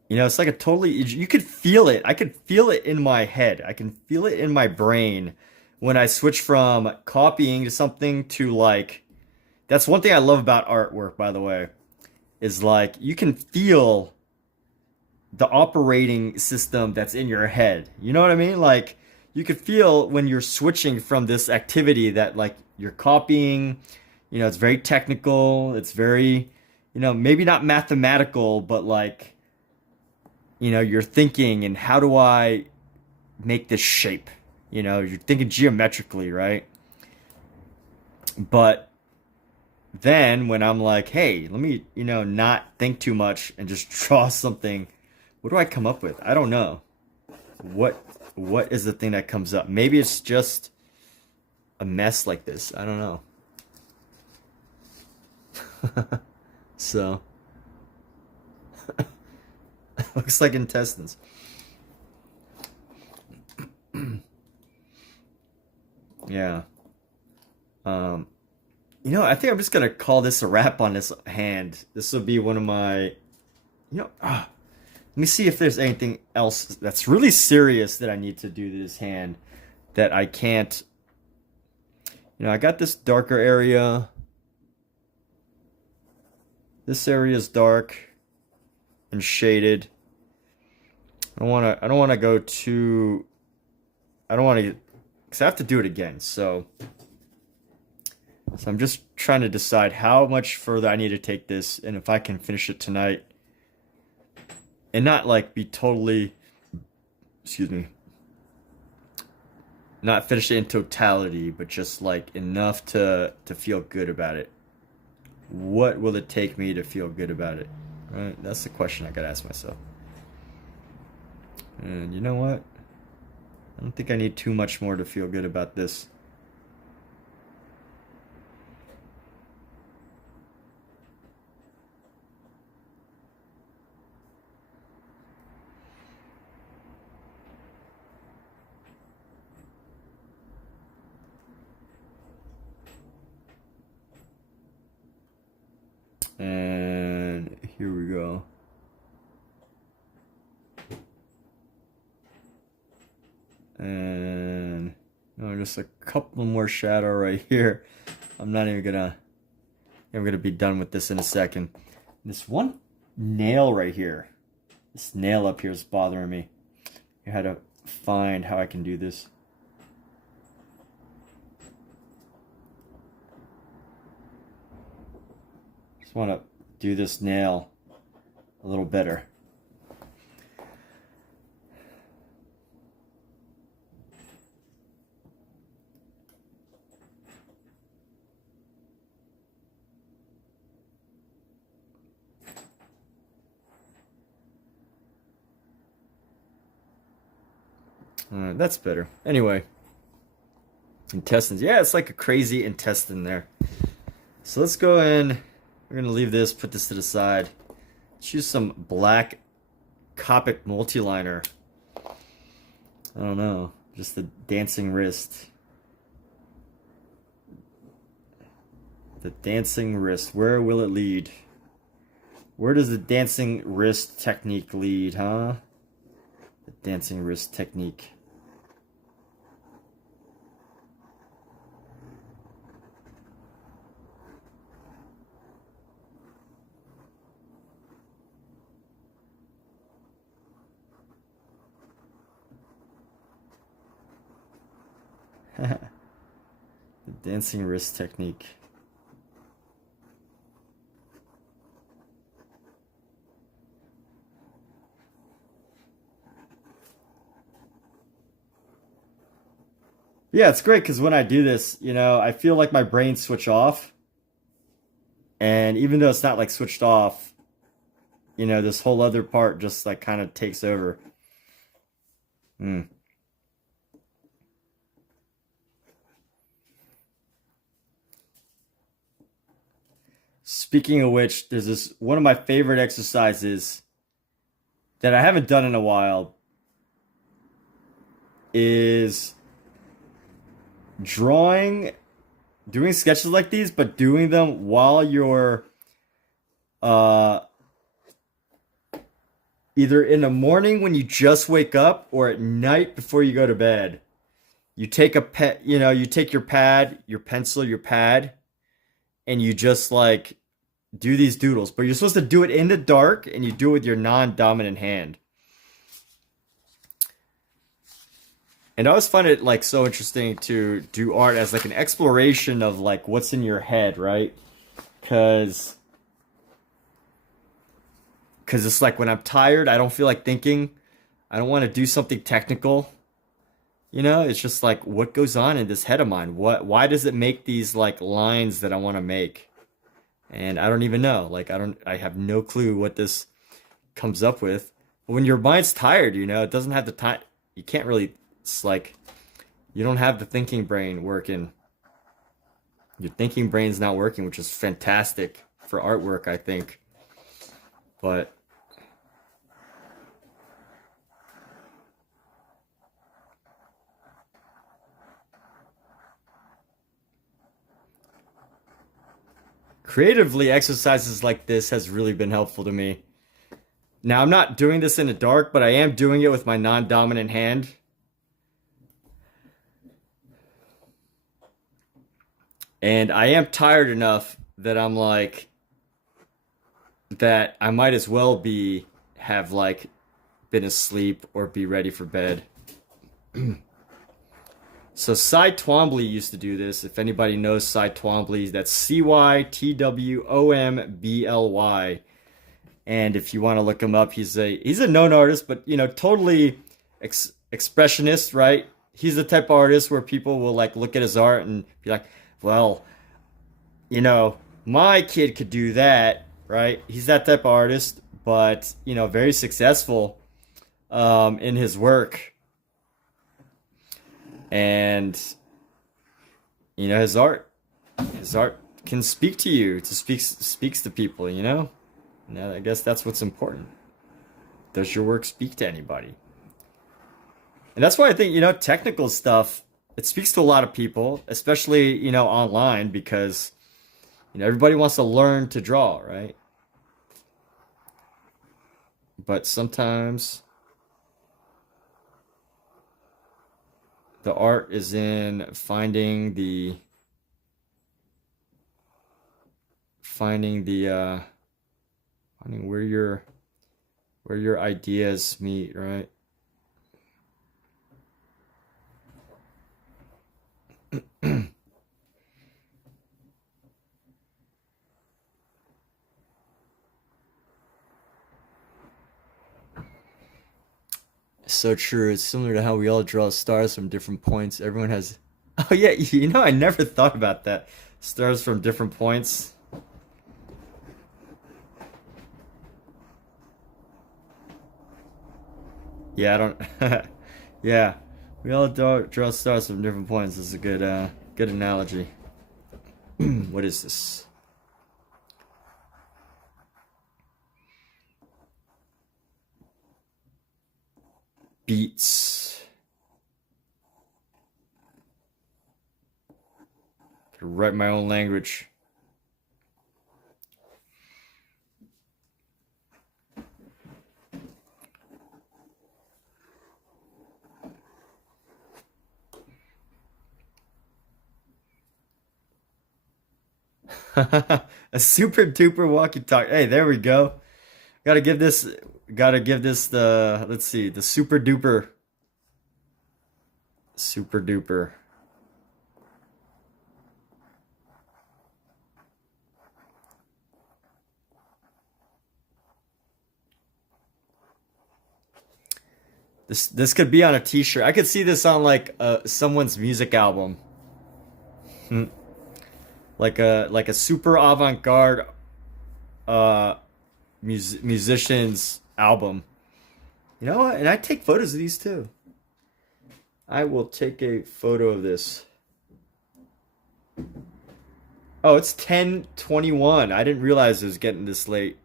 you know, it's like a totally, you could feel it. I could feel it in my head. I can feel it in my brain when I switch from copying to something to like, that's one thing I love about artwork, by the way, is like you can feel the operating system that's in your head. You know what I mean? Like you could feel when you're switching from this activity that like you're copying, you know, it's very technical, it's very, you know, maybe not mathematical, but like, you know, you're thinking and how do I make this shape? You know, you're thinking geometrically, right? But then when I'm like, hey, let me, you know, not think too much and just draw something, what do I come up with? I don't know. What is the thing that comes up? Maybe it's just a mess like this. I don't know. So looks like intestines. Yeah. You know, I think I'm just gonna call this a wrap on this hand. This will be one of my, you know, let me see if there's anything else that's really serious that I need to do to this hand that I can't. You know, I got this darker area. This area is dark and shaded. I don't wanna go too. I don't want to, because I have to do it again. So I'm just trying to decide how much further I need to take this and if I can finish it tonight and not like be totally, excuse me, not finish it in totality, but just like enough to feel good about it. What will it take me to feel good about it? Right? That's the question I gotta ask myself. And you know what? I don't think I need too much more to feel good about this. And here we go. And just a couple more shadow right here. I'm not even gonna, I'm gonna be done with this in a second. This one nail right here, this nail up here is bothering me. I had to find how I can do this. Just want to do this nail a little better. That's better. Anyway, intestines. Yeah, it's like a crazy intestine there. So let's go in. We're going to leave this, put this to the side. Let's use some black Copic multiliner. I don't know. Just the dancing wrist. The dancing wrist. Where will it lead? Where does the dancing wrist technique lead, huh? The dancing wrist technique. The dancing wrist technique. Yeah, it's great because when I do this, you know, I feel like my brain switch off. And even though it's not like switched off, you know, this whole other part just like kind of takes over. Hmm. Speaking of which, there's this one of my favorite exercises that I haven't done in a while is drawing, doing sketches like these, but doing them while you're uh, either in the morning when you just wake up or at night before you go to bed. You take a pet, you know, you take your pad, your pencil, your pad, and you just like do these doodles, but you're supposed to do it in the dark and you do it with your non-dominant hand. And I always find it like so interesting to do art as like an exploration of like what's in your head, right? Because it's like when I'm tired, I don't feel like thinking. I don't want to do something technical. You know, it's just like what goes on in this head of mine. Why does it make these like lines that I want to make? And I don't even know. Like I have no clue what this comes up with. But when your mind's tired, you know, it doesn't have the time. You can't really, it's like you don't have the thinking brain working. Your thinking brain's not working, which is fantastic for artwork, I think. But creatively, exercises like this has really been helpful to me. Now, I'm not doing this in the dark, but I am doing it with my non-dominant hand. And I am tired enough that I'm like, that I might as well have like been asleep or be ready for bed. So Cy Twombly used to do this. If anybody knows Cy Twombly, that's CYTWOMBLY. And if you want to look him up, he's a known artist, but you know, totally expressionist, right? He's the type of artist where people will like look at his art and be like, well, you know, my kid could do that, right? He's that type of artist, but you know, very successful in his work. And you know, his art can speak to you. It speaks to people, you know? And I guess that's what's important. Does your work speak to anybody? And that's why I think, you know, technical stuff, it speaks to a lot of people, especially, you know, online, because, you know, everybody wants to learn to draw, right? But sometimes the art is in finding the finding where your ideas meet, right? So true. It's similar to how we all draw stars from different points. Everyone has. Oh yeah, you know, I never thought about that. Stars from different points. Yeah, I don't. Yeah, we all draw stars from different points. This is a good analogy. What is this? Beats. Could write my own language. A super duper walkie-talkie. Hey, there we go. Gotta give this, gotta give this the, let's see, the super duper, super duper. This could be on a t-shirt. I could see this on like someone's music album. Hmm. Like a super avant-garde uh musician's album. You know what? And I take photos of these too. I will take a photo of this. Oh, it's 10:21. I didn't realize it was getting this late.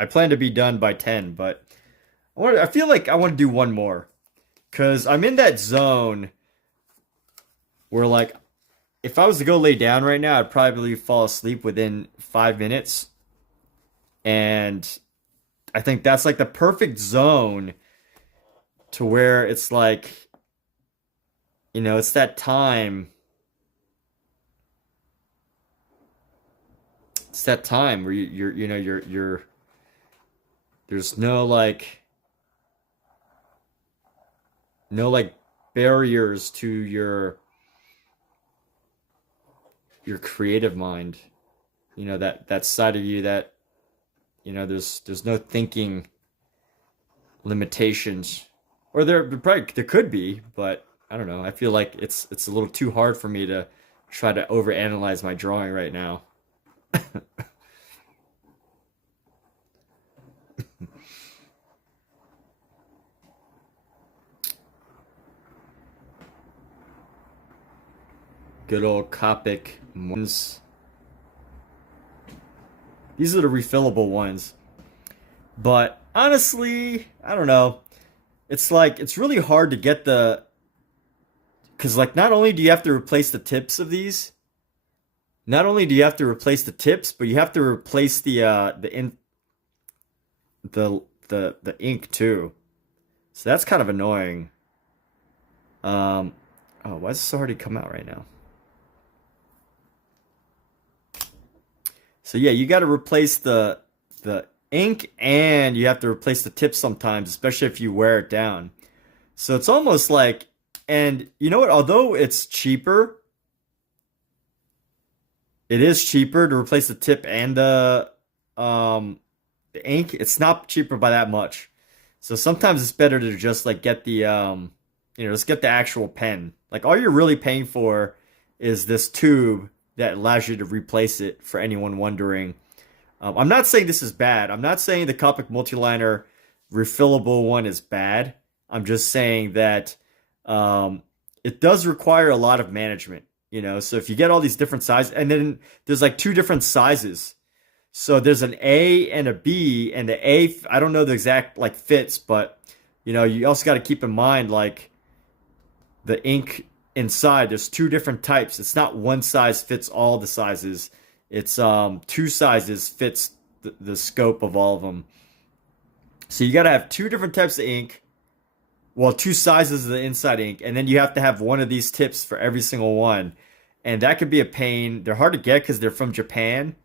I plan to be done by 10, but I feel like I want to do one more. Cause I'm in that zone where like if I was to go lay down right now, I'd probably fall asleep within 5 minutes. And I think that's like the perfect zone to where it's like, it's that time. It's that time where you're there's no like barriers to your creative mind. That side of you that there's no thinking limitations, or there could be, but I don't know. I feel like it's a little too hard for me to try to overanalyze my drawing right now. Good old Copic ones. These are the refillable ones. But honestly, I don't know. It's like it's really hard to get because like not only do you have to replace the tips of these, not only do you have to replace the tips, but you have to replace the ink too. So that's kind of annoying. Oh, why does this already come out right now? So yeah, you got to replace the ink, and you have to replace the tip sometimes, especially if you wear it down. So it's almost like, and you know what? Although it's cheaper, it is cheaper to replace the tip and the ink. It's not cheaper by that much. So sometimes it's better to just like get just get the actual pen. Like all you're really paying for is this tube that allows you to replace it, for anyone wondering. I'm not saying this is bad. I'm not saying the Copic Multiliner refillable one is bad. I'm just saying that it does require a lot of management, So if you get all these different sizes, and then there's like two different sizes. So there's an A and a B, and the A, I don't know the exact like fits, but you also got to keep in mind like the ink inside, there's two different types. It's not one size fits all the sizes. It's two sizes fits the scope of all of them. So you got to have two different types of ink. Well, two sizes of the inside ink, and then you have to have one of these tips for every single one. And that could be a pain. They're hard to get because they're from Japan,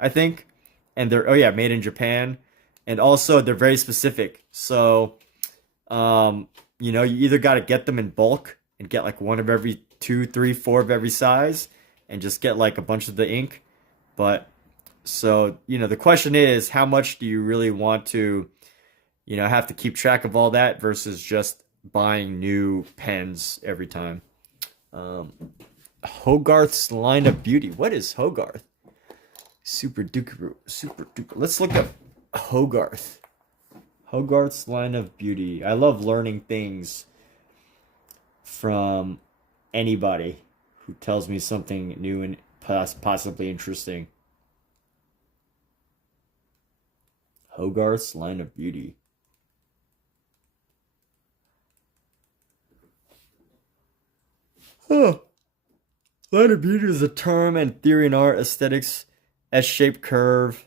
I think. And they're, oh yeah, made in Japan. And also they're very specific. So, you either got to get them in bulk and get like one of every 2, 3, 4 of every size, and just get like a bunch of the ink. But so, the question is, how much do you really want to, have to keep track of all that versus just buying new pens every time? Hogarth's line of beauty. What is Hogarth? Super duper. Let's look up Hogarth. Hogarth's line of beauty. I love learning things from anybody who tells me something new and possibly interesting. Hogarth's line of beauty. Huh. Line of beauty is a term and theory in art, aesthetics, S-shaped curve.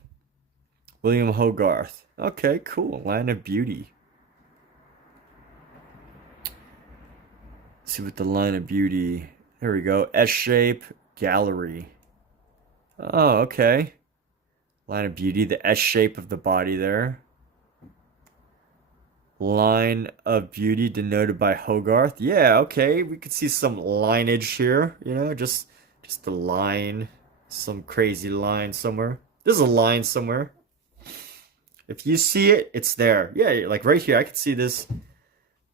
William Hogarth. Okay, cool. Line of beauty. Let's see what the line of beauty. There we go. S-shape gallery. Oh, okay. Line of beauty, the S shape of the body there. Line of beauty denoted by Hogarth. Yeah, okay. We could see some lineage here, you know, just a line, some crazy line somewhere. There's a line somewhere. If you see it, it's there. Yeah, like right here. I could see this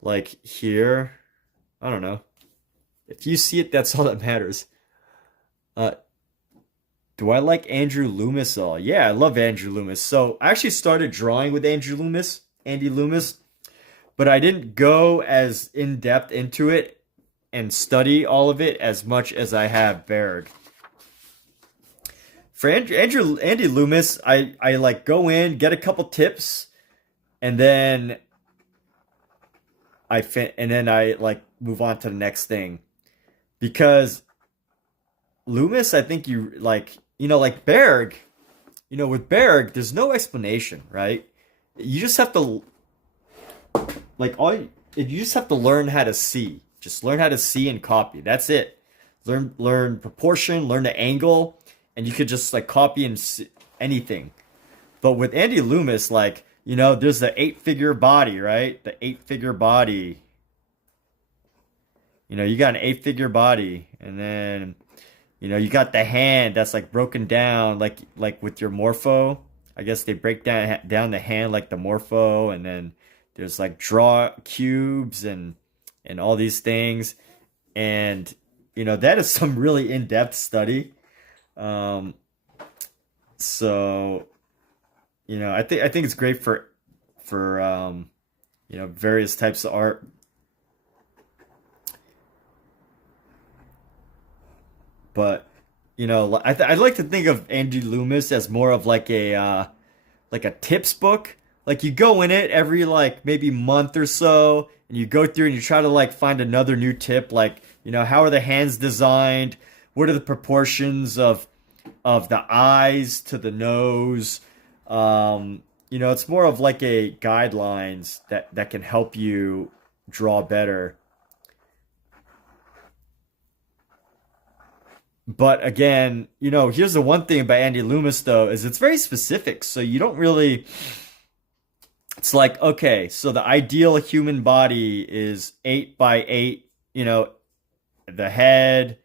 like here. I don't know. If you see it, that's all that matters. Uh, do I like Andrew Loomis all? Yeah, I love Andrew Loomis. So I actually started drawing with Andy Loomis, but I didn't go as in depth into it and study all of it as much as I have Bargue. For Andy Loomis, I like go in, get a couple tips, and then I like move on to the next thing. Because Loomis, I think you like, you know, like Bargue, you know, with Bargue, there's no explanation, right? You just have to like you just have to learn how to see. Just learn how to see and copy. That's it. Learn proportion, learn the angle, and you could just like copy and see anything. But with Andy Loomis, like, you know, there's the 8-figure body, right? The 8-figure body. You know, you got an 8-figure body, and then you know, you got the hand that's like broken down, like with your morpho. I guess they break down the hand like the morpho, and then there's like draw cubes and all these things, and you know that is some really in-depth study. Um, so you know, I think it's great for you know, various types of art. But you know, I'd like to think of Andy Loomis as more of like a tips book. Like you go in it every like maybe month or so, and you go through and you try to like find another new tip. Like, you know, how are the hands designed? What are the proportions of the eyes to the nose? You know, it's more of like a guidelines that can help you draw better. But again, you know, here's the one thing about Andy Loomis though, is it's very specific. So you don't really, it's like, okay, so the ideal human body is 8 by 8, you know, the head,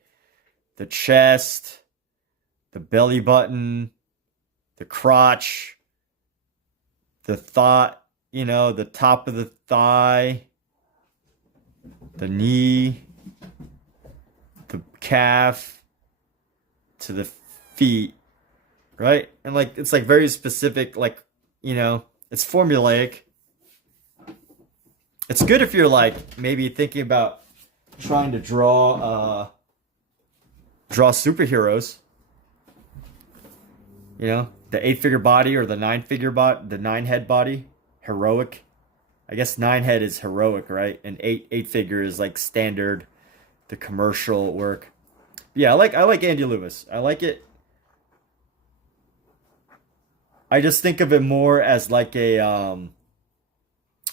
the chest, the belly button, the crotch, the thigh, you know, the top of the thigh, the knee, the calf, to the feet, right? And like it's like very specific, like, you know, it's formulaic. It's good if you're like maybe thinking about trying to draw superheroes. You know, the 8-figure body or the 9-figure body, the 9-head body, heroic. I guess 9-head is heroic, right? And 8-figure is like standard, the commercial work. Yeah, I like Andy Loomis. I like it. I just think of it more as like a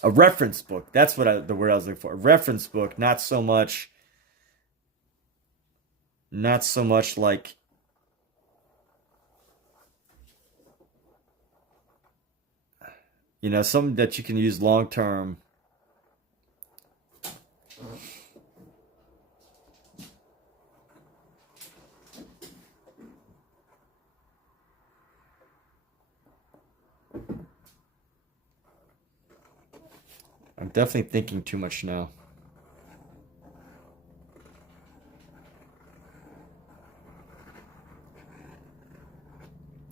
reference book. That's what the word I was looking for. A reference book, not so much like, you know, something that you can use long term. I'm definitely thinking too much now.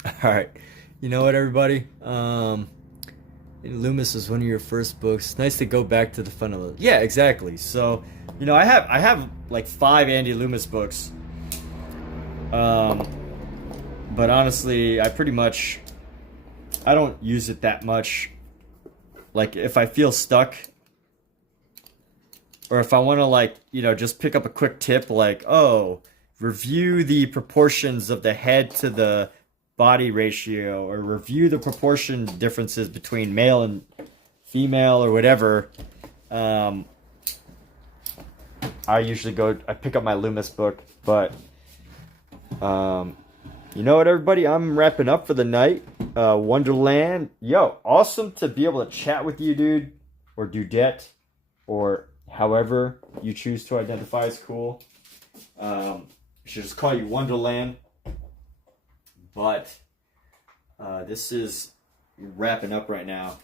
All right. You know what, everybody? Loomis is one of your first books. Nice to go back to the fun of it. Yeah, exactly. So, you know, I have like 5 Andy Loomis books. Um, but honestly, I don't use it that much. Like if I feel stuck, or if I want to like, you know, just pick up a quick tip like, oh, review the proportions of the head to the body ratio, or review the proportion differences between male and female, or whatever. I usually I pick up my Loomis book, but You know what, everybody? I'm wrapping up for the night. Wonderland. Yo, awesome to be able to chat with you, dude. Or dudette. Or however you choose to identify as cool. I should just call you Wonderland. But this is wrapping up right now.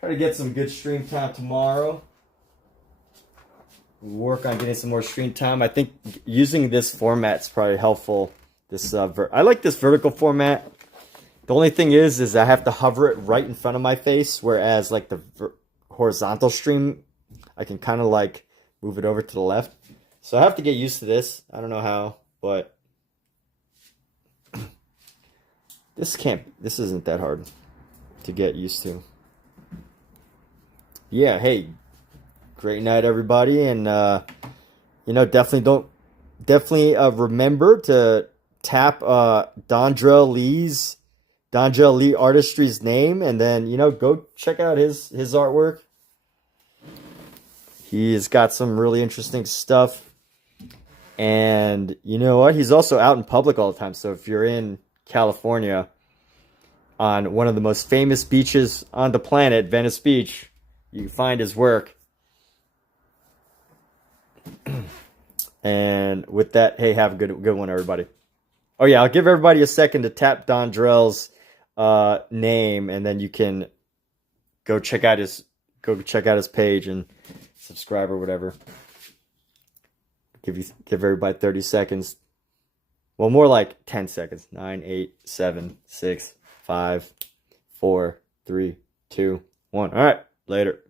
Try to get some good stream time tomorrow. Work on getting some more screen time. I think using this format's probably helpful. This I like this vertical format. The only thing is I have to hover it right in front of my face, whereas like the horizontal stream, I can kind of like move it over to the left. So I have to get used to this. I don't know how, but this isn't that hard to get used to. Yeah, hey. Great night, everybody, and you know, definitely remember to tap Dondrell Lee Artistry's name, and then you know, go check out his artwork. He's got some really interesting stuff, and you know what? He's also out in public all the time. So if you're in California, on one of the most famous beaches on the planet, Venice Beach, you can find his work. And with that, hey, have a good one, everybody. Oh yeah, I'll give everybody a second to tap Dondrell's name, and then you can go check out his page and subscribe or whatever. Give everybody 30 seconds. Well, more like 10 seconds. 9, 8, 7, 6, 5, 4, 3, 2, 1. All right, later.